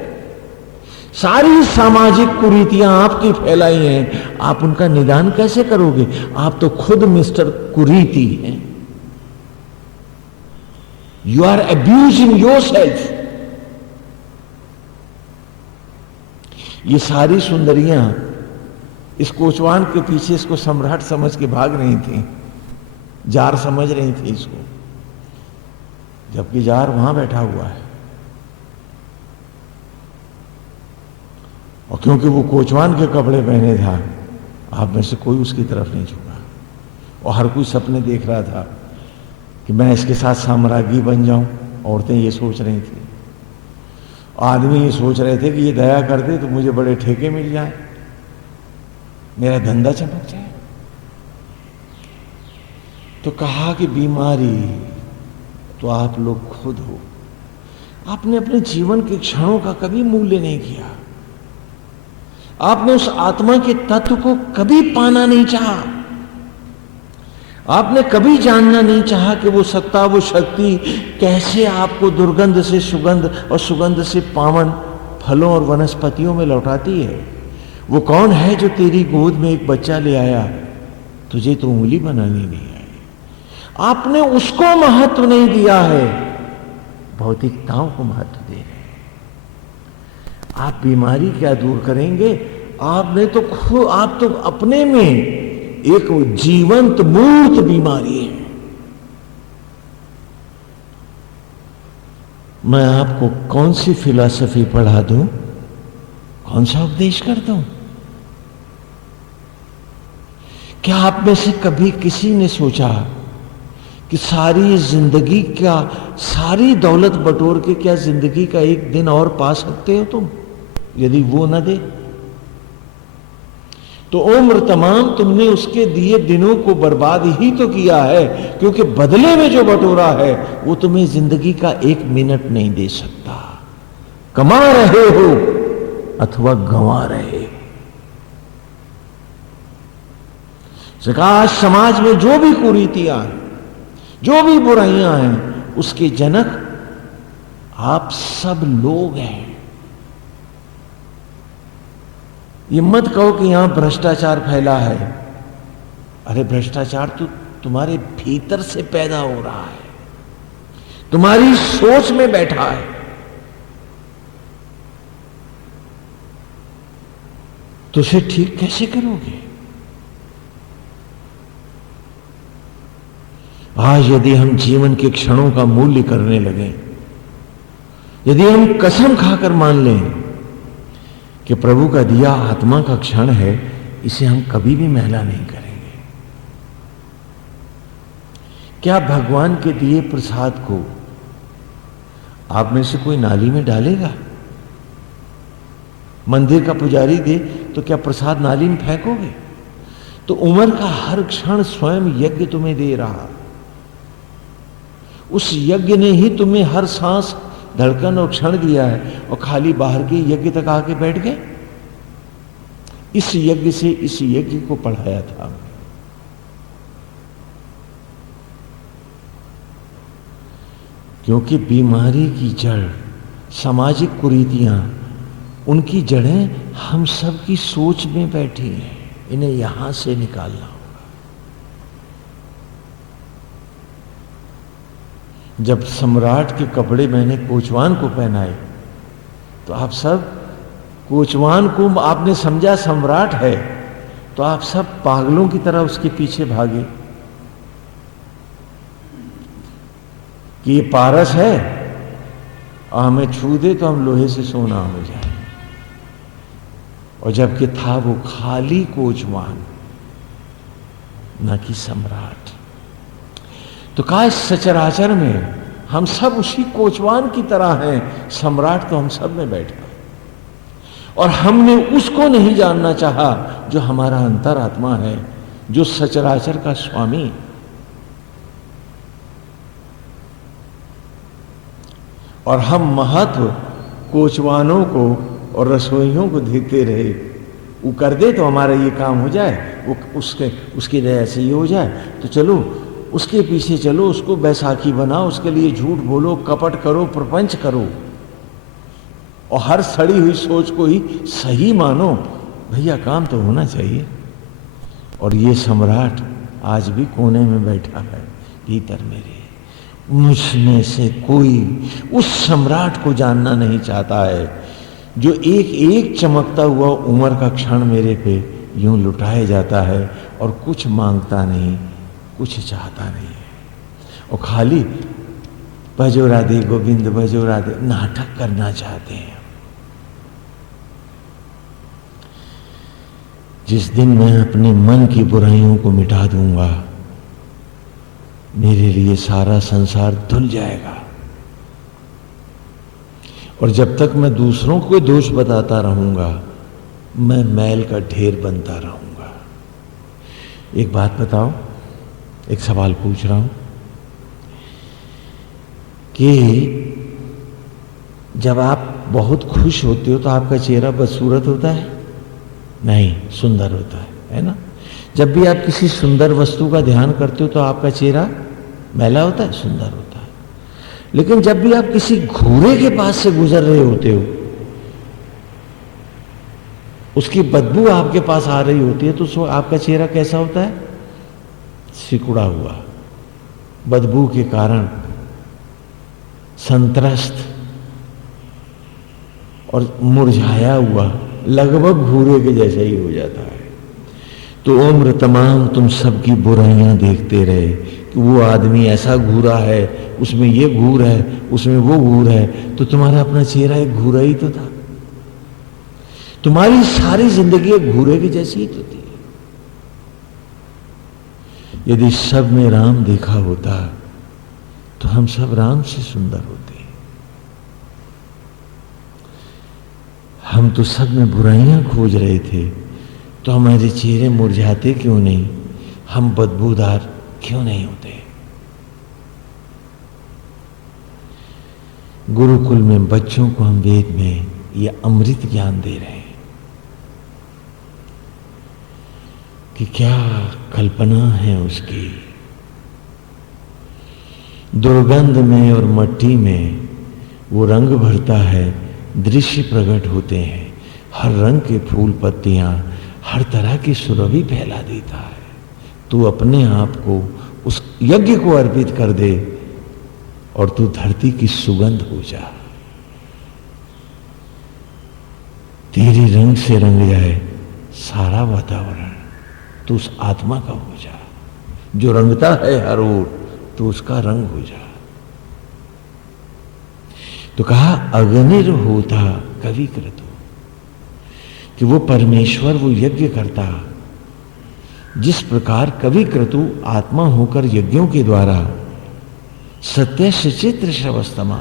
सारी सामाजिक कुरीतियां आपकी फैलाई हैं, आप उनका निदान कैसे करोगे? आप तो खुद मिस्टर कुरीति हैं। You are abusing yourself. ये सारी सुंदरियां इस कोचवान के पीछे इसको सम्राट समझ के भाग रही थी, जार समझ रही थी इसको, जबकि जार वहां बैठा हुआ है। और क्योंकि वो कोचवान के कपड़े पहने था, आप में से कोई उसकी तरफ नहीं झुका, और हर कोई सपने देख रहा था कि मैं इसके साथ साम्राज्ञी बन जाऊं। औरतें ये सोच रही थी, आदमी ये सोच रहे थे कि ये दया कर दे तो मुझे बड़े ठेके मिल जाए, मेरा धंधा चमक जाए। तो कहा कि बीमारी तो आप लोग खुद हो। आपने अपने जीवन के क्षणों का कभी मूल्य नहीं किया, आपने उस आत्मा के तत्व को कभी पाना नहीं चाहा, आपने कभी जानना नहीं चाहा कि वो सत्ता, वो शक्ति कैसे आपको दुर्गंध से सुगंध और सुगंध से पावन फलों और वनस्पतियों में लौटाती है। वो कौन है जो तेरी गोद में एक बच्चा ले आया, तुझे तो उंगली बनानी नहीं आई। आपने उसको महत्व नहीं दिया है, भौतिकताओं को महत्व दे रहे हैं। आप बीमारी क्या दूर करेंगे? आपने तो खुद, आप तो अपने में एक जीवंत मूर्त बीमारी है। मैं आपको कौन सी फिलॉसफी पढ़ा दूं, कौन सा उपदेश कर दूं? क्या आप में से कभी किसी ने सोचा कि सारी जिंदगी का, सारी दौलत बटोर के क्या जिंदगी का एक दिन और पा सकते हो तुम, यदि वो न दे तो उम्र तमाम तुमने उसके दिए दिनों को बर्बाद ही तो किया है, क्योंकि बदले में जो बटोरा है वो तुम्हें जिंदगी का एक मिनट नहीं दे सकता। कमा रहे हो अथवा गंवा रहे हो। आज समाज में जो भी कुरीतियां हैं, जो भी बुराइयां हैं, उसके जनक आप सब लोग हैं। ये मत कहो कि यहां भ्रष्टाचार फैला है। अरे भ्रष्टाचार तो तुम्हारे भीतर से पैदा हो रहा है, तुम्हारी सोच में बैठा है। तो उसे ठीक कैसे करोगे? आज यदि हम जीवन के क्षणों का मूल्य करने लगे, यदि हम कसम खाकर मान लें कि प्रभु का दिया आत्मा का क्षण है, इसे हम कभी भी मैला नहीं करेंगे। क्या भगवान के दिए प्रसाद को आप में से कोई नाली में डालेगा? मंदिर का पुजारी दे तो क्या प्रसाद नाली में फेंकोगे? तो उम्र का हर क्षण स्वयं यज्ञ तुम्हें दे रहा, उस यज्ञ ने ही तुम्हें हर सांस, धड़कन और क्षण दिया है, और खाली बाहर के यज्ञ तक आके बैठ गए। इस यज्ञ से इस यज्ञ को पढ़ाया था। क्योंकि बीमारी की जड़ सामाजिक कुरीतियां, उनकी जड़ें हम सब की सोच में बैठी हैं। इन्हें यहां से निकालना होगा। जब सम्राट के कपड़े मैंने कोचवान को पहनाए तो आप सब कोचवान को आपने समझा सम्राट है, तो आप सब पागलों की तरह उसके पीछे भागे कि ये पारस है और हमें छू दे तो हम लोहे से सोना हो जाए। और जबकि था वो खाली कोचवान, न कि सम्राट। तो कहा इस सचराचर में हम सब उसी कोचवान की तरह हैं, सम्राट तो हम सब में बैठा, और हमने उसको नहीं जानना चाहा जो हमारा अंतरात्मा है, जो सचराचर का स्वामी। और हम महत्व कोचवानों को और रसोइयों को देते रहे। वो कर दे तो हमारा ये काम हो जाए, वो उसकी दया से ये हो जाए, तो चलो उसके पीछे चलो, उसको बैसाखी बनाओ, उसके लिए झूठ बोलो, कपट करो, प्रपंच करो और हर सड़ी हुई सोच को ही सही मानो। भैया काम तो होना चाहिए। और ये सम्राट आज भी कोने में बैठा है भीतर मेरे। मुझमें से कोई उस सम्राट को जानना नहीं चाहता है जो एक एक चमकता हुआ उम्र का क्षण मेरे पे यूं लुटाया जाता है और कुछ मांगता नहीं, कुछ चाहता नहीं है और खाली भजो राधे गोविंद भजो राधे नाटक करना चाहते हैं। जिस दिन मैं अपने मन की बुराइयों को मिटा दूंगा, मेरे लिए सारा संसार धुल जाएगा। और जब तक मैं दूसरों को दोष बताता रहूंगा, मैं मैल का ढेर बनता रहूंगा। एक बात बताओ, एक सवाल पूछ रहा हूं कि जब आप बहुत खुश होते हो तो आपका चेहरा बदसूरत होता है? नहीं, सुंदर होता है ना? जब भी आप किसी सुंदर वस्तु का ध्यान करते हो तो आपका चेहरा मैला होता है? सुंदर होता है। लेकिन जब भी आप किसी घूरे के पास से गुजर रहे होते हो, उसकी बदबू आपके पास आ रही होती है, तो आपका चेहरा कैसा होता है? सिकुड़ा हुआ, बदबू के कारण संत्रस्त और मुरझाया हुआ, लगभग घूरे के जैसा ही हो जाता है। तो उम्र तमाम तुम सबकी बुराइयां देखते रहे कि वो आदमी ऐसा घूरा है, उसमें ये घूर है, उसमें वो घूर है, तो तुम्हारा अपना चेहरा एक घूरा ही तो था। तुम्हारी सारी जिंदगी एक घूरे की जैसी ही तो थी। यदि सब में राम देखा होता तो हम सब राम से सुंदर होते। हम तो सब में बुराइयां खोज रहे थे, तो हमारे चेहरे मुरझाते क्यों नहीं? हम बदबूदार क्यों नहीं होते? गुरुकुल में बच्चों को हम वेद में ये अमृत ज्ञान दे रहे हैं कि क्या कल्पना है उसकी। दुर्गंध में और मट्टी में वो रंग भरता है, दृश्य प्रकट होते हैं, हर रंग के फूल पत्तियां, हर तरह की सुरभि फैला देता है। तू अपने आप को उस यज्ञ को अर्पित कर दे और तू धरती की सुगंध हो जा। तेरे रंग से रंग जाए सारा वातावरण, तू उस आत्मा का हो जा जो रंगता है हर ओर, तो उसका रंग हो जा। तो कहा अग्निर होता कवि क्रतु, कि वो परमेश्वर वो यज्ञ करता जिस प्रकार कवि क्रतु आत्मा होकर यज्ञों के द्वारा सत्य चित्र श्रवस्तमा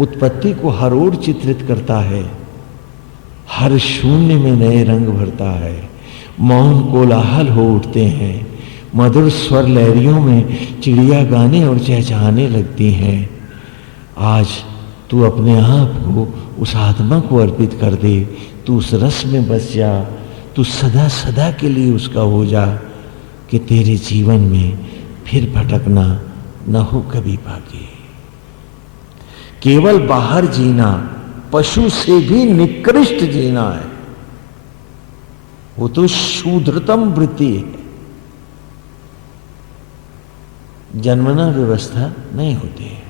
उत्पत्ति को हर ओर चित्रित करता है, हर शून्य में नए रंग भरता है, मौन कोलाहल हो उठते हैं, मधुर स्वर लहरियों में चिड़िया गाने और चहचहाने लगती हैं। आज तू अपने आप को उस आत्मा को अर्पित कर दे, तू उस रस में बस जा, तू सदा सदा के लिए उसका हो जा कि तेरे जीवन में फिर भटकना न हो कभी बाकी। केवल बाहर जीना पशु से भी निकृष्ट जीना है, वो तो शूद्रतम वृत्ति है। जन्मना व्यवस्था नहीं होती है,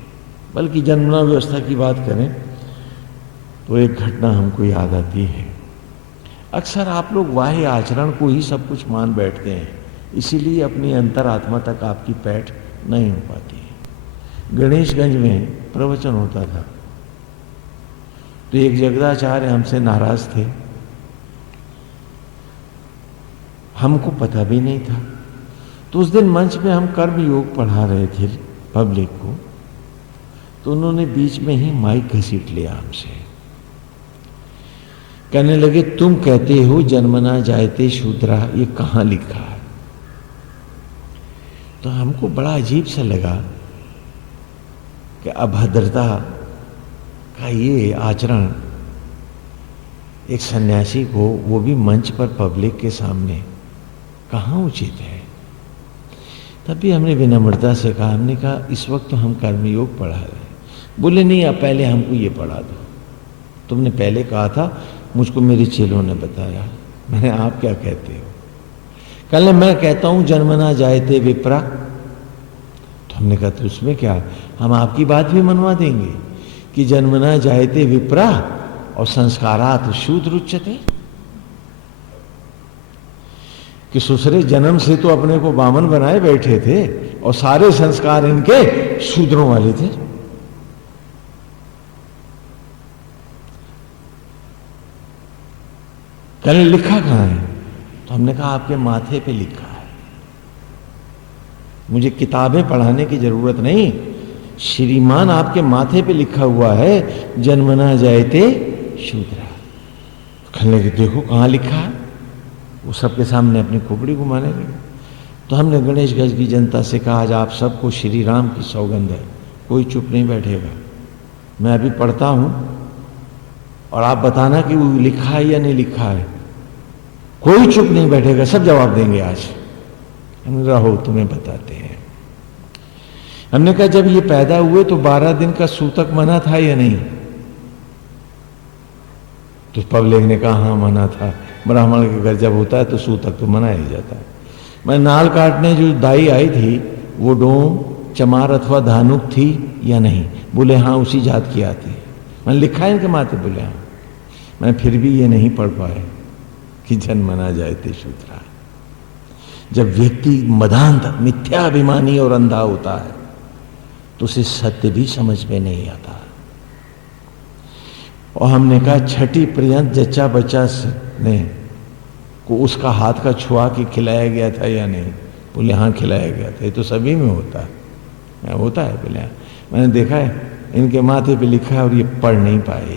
बल्कि जन्मना व्यवस्था की बात करें तो एक घटना हमको याद आती है। अक्सर आप लोग बाह्य आचरण को ही सब कुछ मान बैठते हैं, इसीलिए अपनी अंतरात्मा तक आपकी पैठ नहीं हो पाती है। गणेशगंज में प्रवचन होता था, तो एक जगदाचार्य हमसे नाराज थे, हमको पता भी नहीं था। तो उस दिन मंच में हम कर्म योग पढ़ा रहे थे पब्लिक को, तो उन्होंने बीच में ही माइक घसीट लिया हमसे, कहने लगे तुम कहते हो जन्मना जायते शूद्रा, ये कहां लिखा है? तो हमको बड़ा अजीब सा लगा कि अभद्रता का ये आचरण एक सन्यासी को, वो भी मंच पर पब्लिक के सामने, कहाँ उचित है। तब भी हमने विनम्रता से कहा, हमने कहा इस वक्त तो हम कर्मयोग पढ़ा रहे हैं। बोले नहीं, अब पहले हमको ये पढ़ा दो। तुमने पहले कहा था, मुझको मेरे चेलों ने बताया। मैंने, आप क्या कहते हो? कल मैं कहता हूं जन्मना जायते विप्रा। तो हमने कहा तो उसमें क्या, हम आपकी बात भी मनवा देंगे कि जन्मना जायते विप्रा और संस्कारात शूद्र उच्यते, कि ससुरे जन्म से तो अपने को बामन बनाए बैठे थे और सारे संस्कार इनके शूद्रों वाले थे। कल लिखा कहां है? तो हमने कहा आपके माथे पे लिखा है। मुझे किताबें पढ़ाने की जरूरत नहीं, श्रीमान आपके माथे पे लिखा हुआ है जन्मना जायते शूद्रा। कहने लगे देखो कहां लिखा है। वो सबके सामने अपनी खोपड़ी घुमाने लगे। तो हमने गणेशगंज की जनता से कहा, आज आप सबको श्री राम की सौगंध है, कोई चुप नहीं बैठेगा। मैं अभी पढ़ता हूं और आप बताना कि वो लिखा है या नहीं लिखा है। कोई चुप नहीं बैठेगा, सब जवाब देंगे आज। हमने रहो, तुम्हें बताते हैं। हमने कहा जब ये पैदा हुए तो 12 दिन का सूतक मना था या नहीं? तो पब्लिक ने कहा हाँ मना था। ब्राह्मण के घर जब होता है तो सूतक तो मना ही जाता है। मैं नाल काटने जो दाई आई थी वो डोम, चमार अथवा धानुक थी या नहीं? बोले हाँ उसी जात की आती है। मैंने लिखा है इनके माथे? बोले हाँ। मैं फिर भी ये नहीं पढ़ पाए कि जन्मना जायते शूद्रा। जब व्यक्ति मदांध, मिथ्याभिमानी और अंधा होता है तो उसे सत्य भी समझ में नहीं आता। और हमने कहा छठी पर्यंत जच्चा बच्चा ने को उसका हाथ का छुआ के खिलाया गया था या नहीं? बोले हाँ खिलाया गया था। ये तो सभी में होता है। होता है? बोले हाँ। मैंने देखा है इनके माथे पे लिखा है और ये पढ़ नहीं पाए।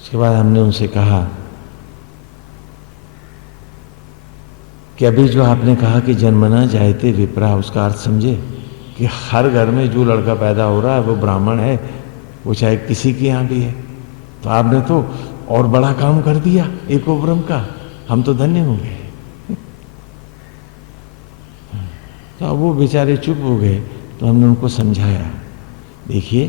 उसके बाद हमने उनसे कहा कि अभी जो आपने कहा कि जन्मना जायते विप्रा, उसका अर्थ समझे कि हर घर में जो लड़का पैदा हो रहा है वो ब्राह्मण है, वो चाहे किसी के यहां भी है। तो आपने तो और बड़ा काम कर दिया एकोब्रह्म का, हम तो धन्य हो गए। तो अब वो बेचारे चुप हो गए। तो हमने उनको समझाया, देखिए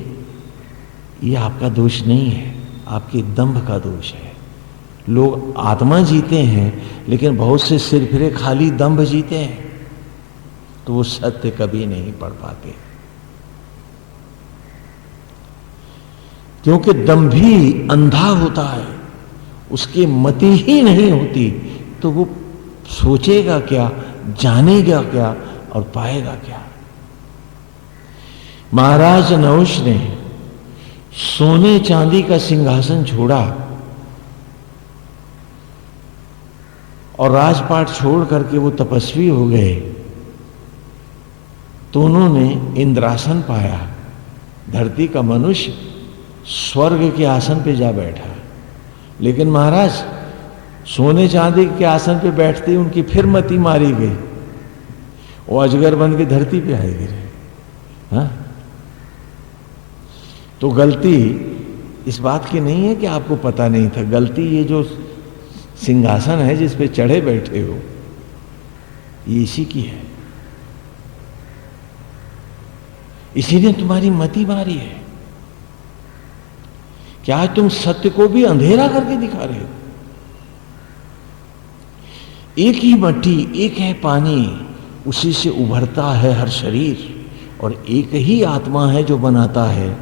ये आपका दोष नहीं है, आपके दंभ का दोष है। लोग आत्मा जीते हैं लेकिन बहुत से सिर फिरे खाली दंभ जीते हैं, तो वो सत्य कभी नहीं पढ़ पाते। क्योंकि दंभी अंधा होता है, उसकी मति ही नहीं होती, तो वो सोचेगा क्या, जानेगा क्या और पाएगा क्या। महाराज नहुष ने सोने चांदी का सिंहासन छोड़ा और राजपाट छोड़ करके वो तपस्वी हो गए। तो उन्होंने इंद्रासन पाया। धरती का मनुष्य स्वर्ग के आसन पे जा बैठा। लेकिन महाराज सोने चांदी के आसन पे बैठते ही उनकी फिर मति मारी गई, वो अजगर बन के धरती पे आए गिरे। हाँ? तो गलती इस बात की नहीं है कि आपको पता नहीं था, गलती ये जो सिंहासन है जिस पे चढ़े बैठे हो ये इसी की है। इसीलिए तुम्हारी मति मारी है। क्या आज तुम सत्य को भी अंधेरा करके दिखा रहे हो? एक ही मट्टी, एक है पानी, उसी से उभरता है हर शरीर, और एक ही आत्मा है जो बनाता है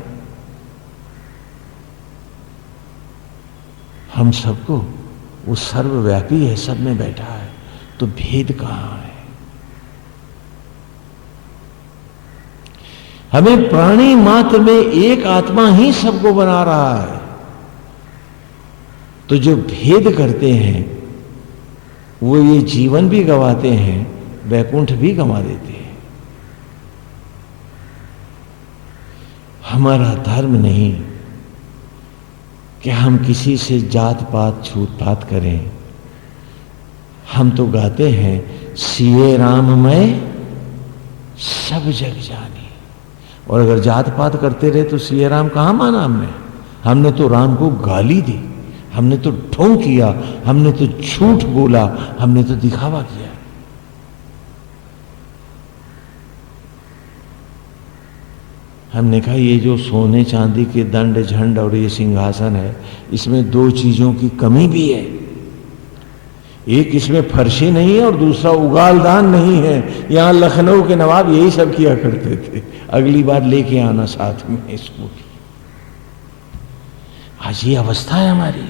हम सबको। वो सर्वव्यापी है, सब में बैठा है, तो भेद कहां है? हमें प्राणी मात्र में एक आत्मा ही सबको बना रहा है, तो जो भेद करते हैं वो ये जीवन भी गंवाते हैं, वैकुंठ भी गंवा देते हैं। हमारा धर्म नहीं कि हम किसी से जात पात छूत पात करें। हम तो गाते हैं सिए राम मैं सब जग जानी, और अगर जात पात करते रहे तो सिया राम कहाँ माना हमने? हमने तो राम को गाली दी, हमने तो ढोंग किया, हमने तो झूठ बोला, हमने तो दिखावा किया। हमने कहा ये जो सोने चांदी के दंड झंड और ये सिंहासन है, इसमें दो चीजों की कमी भी है। एक इसमें फर्शे नहीं है और दूसरा उगालदान नहीं है। यहां लखनऊ के नवाब यही सब किया करते थे, अगली बार लेके आना साथ में इसको। आज ये अवस्था है हमारी।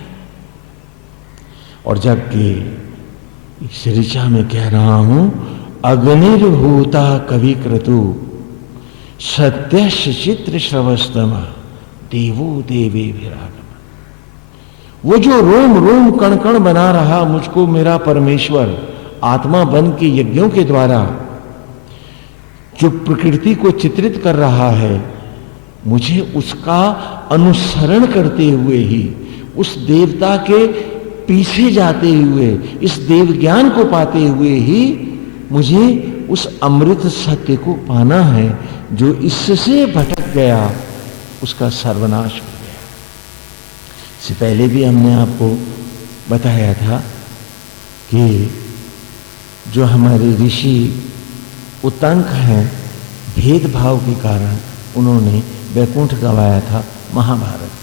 और जबकि इस ऋचा में कह रहा हूं, अग्निर्भूता कवि क्रतु सत्य चित्र श्रवस्तम देवो देवे विरागम। वो जो रोम रोम कण कण बना रहा मुझको मेरा परमेश्वर आत्मा बन के यज्ञों के द्वारा, जो प्रकृति को चित्रित कर रहा है, मुझे उसका अनुसरण करते हुए ही, उस देवता के पीछे जाते हुए, इस देव ज्ञान को पाते हुए ही मुझे उस अमृत सत्य को पाना है। जो इससे भटक गया उसका सर्वनाश हो गया। इससे पहले भी हमने आपको बताया था कि जो हमारे ऋषि उतंक हैं, भेदभाव के कारण उन्होंने वैकुंठ गवाया था महाभारत में।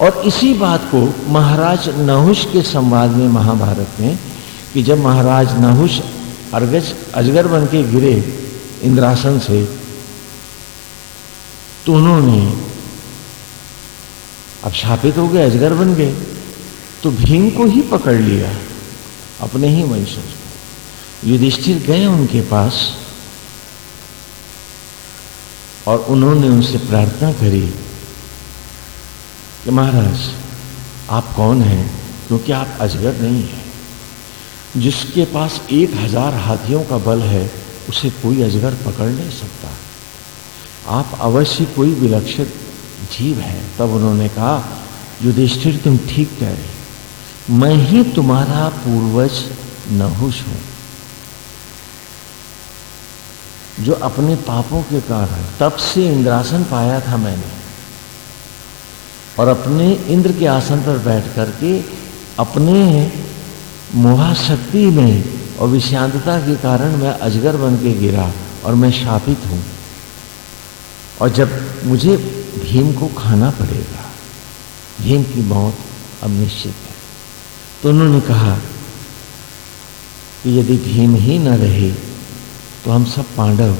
और इसी बात को महाराज नहुष के संवाद में महाभारत में, कि जब महाराज नहुष अजगर बन के गिरे इंद्रासन से, तो उन्होंने अब शापित हो गए, अजगर बन गए, तो भीम को ही पकड़ लिया, अपने ही वंशज को। युधिष्ठिर गए उनके पास और उन्होंने उनसे प्रार्थना करी कि महाराज आप कौन हैं, क्योंकि आप अजगर नहीं हैं। जिसके पास 1000 हाथियों का बल है उसे कोई अजगर पकड़ नहीं सकता, आप अवश्य कोई विलक्षण जीव है। तब उन्होंने कहा, युधिष्ठिर तुम ठीक कह रहे, मैं ही तुम्हारा पूर्वज नहुष हूं, जो अपने पापों के कारण तब से इंद्रासन पाया था मैंने, और अपने इंद्र के आसन पर बैठ करके अपने मोहाशक्ति में और विषांतता के कारण मैं अजगर बन के गिरा और मैं शापित हूं। और जब मुझे भीम को खाना पड़ेगा, भीम की मौत अब निश्चित है। तो उन्होंने कहा कि यदि भीम ही न रहे तो हम सब पांडव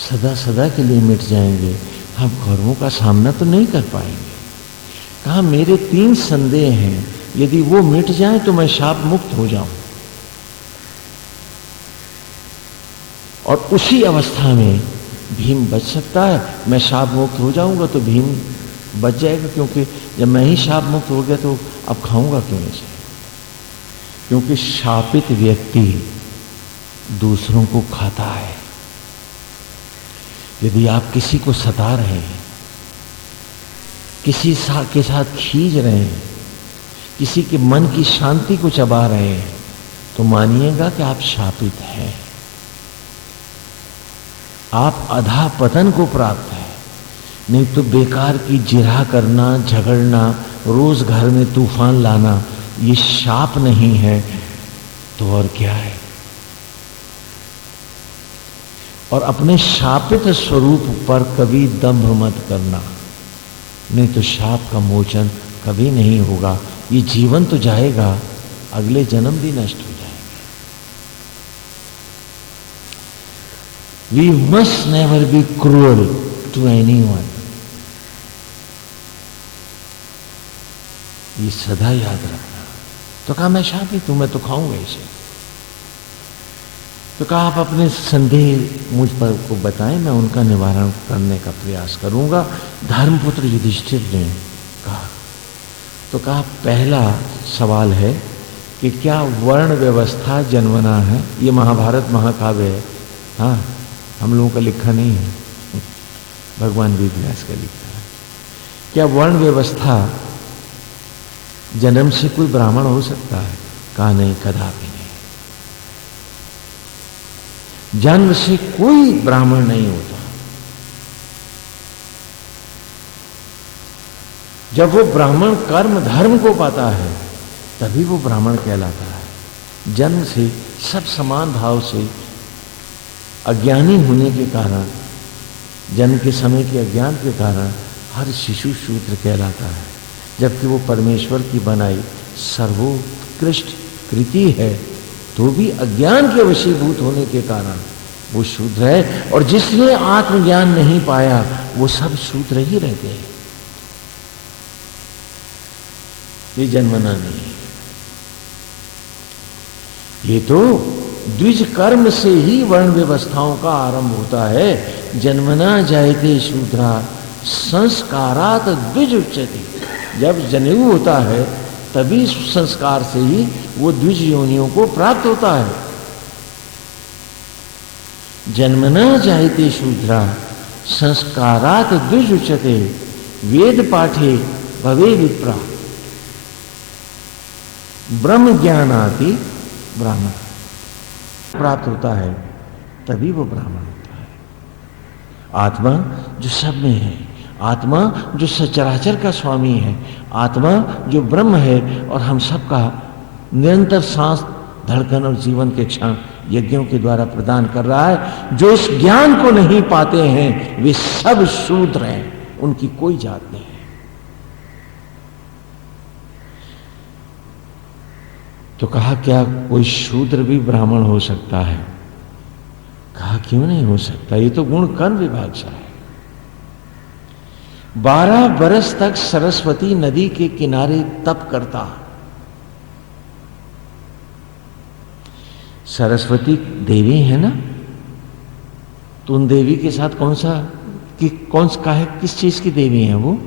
सदा सदा के लिए मिट जाएंगे, हम कौरवों का सामना तो नहीं कर पाएंगे। कहा मेरे 3 संदेह हैं, यदि वो मिट जाए तो मैं शाप मुक्त हो जाऊं। और उसी अवस्था में भीम बच सकता है, मैं शाप मुक्त हो जाऊंगा तो भीम बच जाएगा, क्योंकि जब मैं ही शाप मुक्त हो गया तो अब खाऊंगा क्यों इसे? क्योंकि शापित व्यक्ति दूसरों को खाता है। यदि आप किसी को सता रहे हैं, किसी के साथ खींच रहे हैं, किसी के मन की शांति को चबा रहे हैं, तो मानिएगा कि आप शापित हैं, आप अधा पतन को प्राप्त है। नहीं तो बेकार की जिरह करना, झगड़ना, रोज घर में तूफान लाना, ये शाप नहीं है तो और क्या है? और अपने शापित स्वरूप पर कभी दंभ मत करना, नहीं तो शाप का मोचन कभी नहीं होगा। ये जीवन तो जाएगा, अगले जन्म भी नष्ट हो जाएंगे। We must never be cruel to anyone. ये सदा याद रखना। तो कहा मैं शापित हूं, मैं तो खाऊंगा इसे। तो कहा आप अपने संदेह मुझ पर को बताएं, मैं उनका निवारण करने का प्रयास करूंगा। धर्मपुत्र युधिष्ठिर ने कहा, तो कहा पहला सवाल है कि क्या वर्ण व्यवस्था जन्मना है? ये महाभारत महाकाव्य है, हाँ, हम लोगों का लिखा नहीं है, भगवान वेद व्यास का लिखा है। क्या वर्ण व्यवस्था जन्म से कोई ब्राह्मण हो सकता है? कहा नहीं, कदापि नहीं। जन्म से कोई ब्राह्मण नहीं होता। जब वो ब्राह्मण कर्म धर्म को पाता है तभी वो ब्राह्मण कहलाता है। जन्म से सब समान भाव से अज्ञानी होने के कारण, जन्म के समय के अज्ञान के कारण हर शिशु शूद्र कहलाता है, जबकि वो परमेश्वर की बनाई सर्वोत्कृष्ट कृति है, तो भी अज्ञान के वशीभूत होने के कारण वो शूद्र है। और जिसने आत्मज्ञान नहीं पाया वो सब शूद्र ही रहते हैं। ये जन्मना नहीं है, ये तो द्विज कर्म से ही वर्ण व्यवस्थाओं का आरंभ होता है। जन्मना जायते शूद्रा संस्कारात द्विज उच्यते। जब जनेऊ होता है तभी संस्कार से ही वो द्विज योनियों को प्राप्त होता है। जन्मना जायते शूद्रा संस्कारात द्विज उच्यते वेद पाठे भवे विप्रा ब्रह्म ज्ञानाति ब्राह्मण। प्राप्त होता है तभी वो ब्राह्मण होता है। आत्मा जो सब में है, आत्मा जो सचराचर का स्वामी है, आत्मा जो ब्रह्म है और हम सब का निरंतर सांस, धड़कन और जीवन के क्षण यज्ञों के द्वारा प्रदान कर रहा है। जो इस ज्ञान को नहीं पाते हैं वे सब शूद्र हैं, उनकी कोई जात नहीं है। तो कहा क्या कोई शूद्र भी ब्राह्मण हो सकता है? कहा क्यों नहीं हो सकता, ये तो गुण कर्म विभाग सा है। 12 बरस तक सरस्वती नदी के किनारे तप करता। सरस्वती देवी है ना, तो उन देवी के साथ कौन सा है, किस चीज की देवी है वो?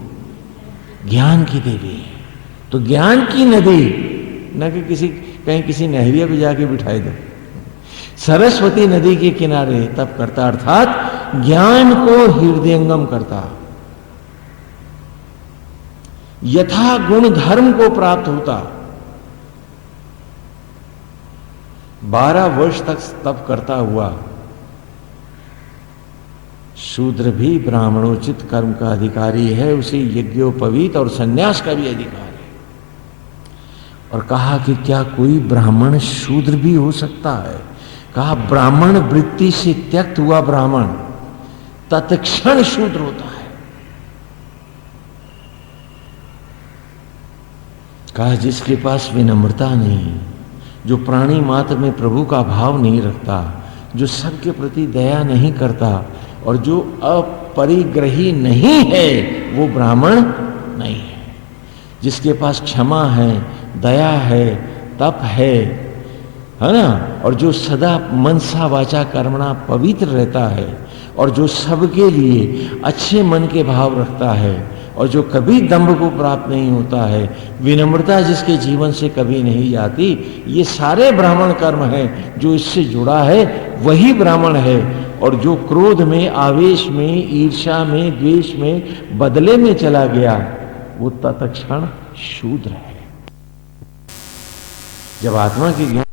ज्ञान की देवी है। तो ज्ञान की नदी न कि कहीं किसी नहरिया पे जाके बिठाई दो। सरस्वती नदी के किनारे तप करता, अर्थात ज्ञान को हृदयंगम करता, यथा गुण धर्म को प्राप्त होता। 12 वर्ष तक तप करता हुआ शूद्र भी ब्राह्मणोचित कर्म का अधिकारी है, उसे यज्ञोपवीत और संन्यास का भी अधिकार है। और कहा कि क्या कोई ब्राह्मण शूद्र भी हो सकता है? कहा ब्राह्मण वृत्ति से त्यक्त हुआ ब्राह्मण तत्क्षण शूद्र होता है। कहा जिसके पास विनम्रता नहीं, जो प्राणी मात्र में प्रभु का भाव नहीं रखता, जो सबके प्रति दया नहीं करता और जो अपरिग्रही नहीं है वो ब्राह्मण नहीं है। जिसके पास क्षमा है, दया है, तप है ना, और जो सदा मनसा वाचा कर्मणा पवित्र रहता है और जो सबके लिए अच्छे मन के भाव रखता है और जो कभी दंभ को प्राप्त नहीं होता है, विनम्रता जिसके जीवन से कभी नहीं जाती, ये सारे ब्राह्मण कर्म हैं। जो इससे जुड़ा है वही ब्राह्मण है। और जो क्रोध में, आवेश में, ईर्ष्या में, द्वेष में, बदले में चला गया वो तत्क्षण शूद्र है। जब आत्मा की ज्ञान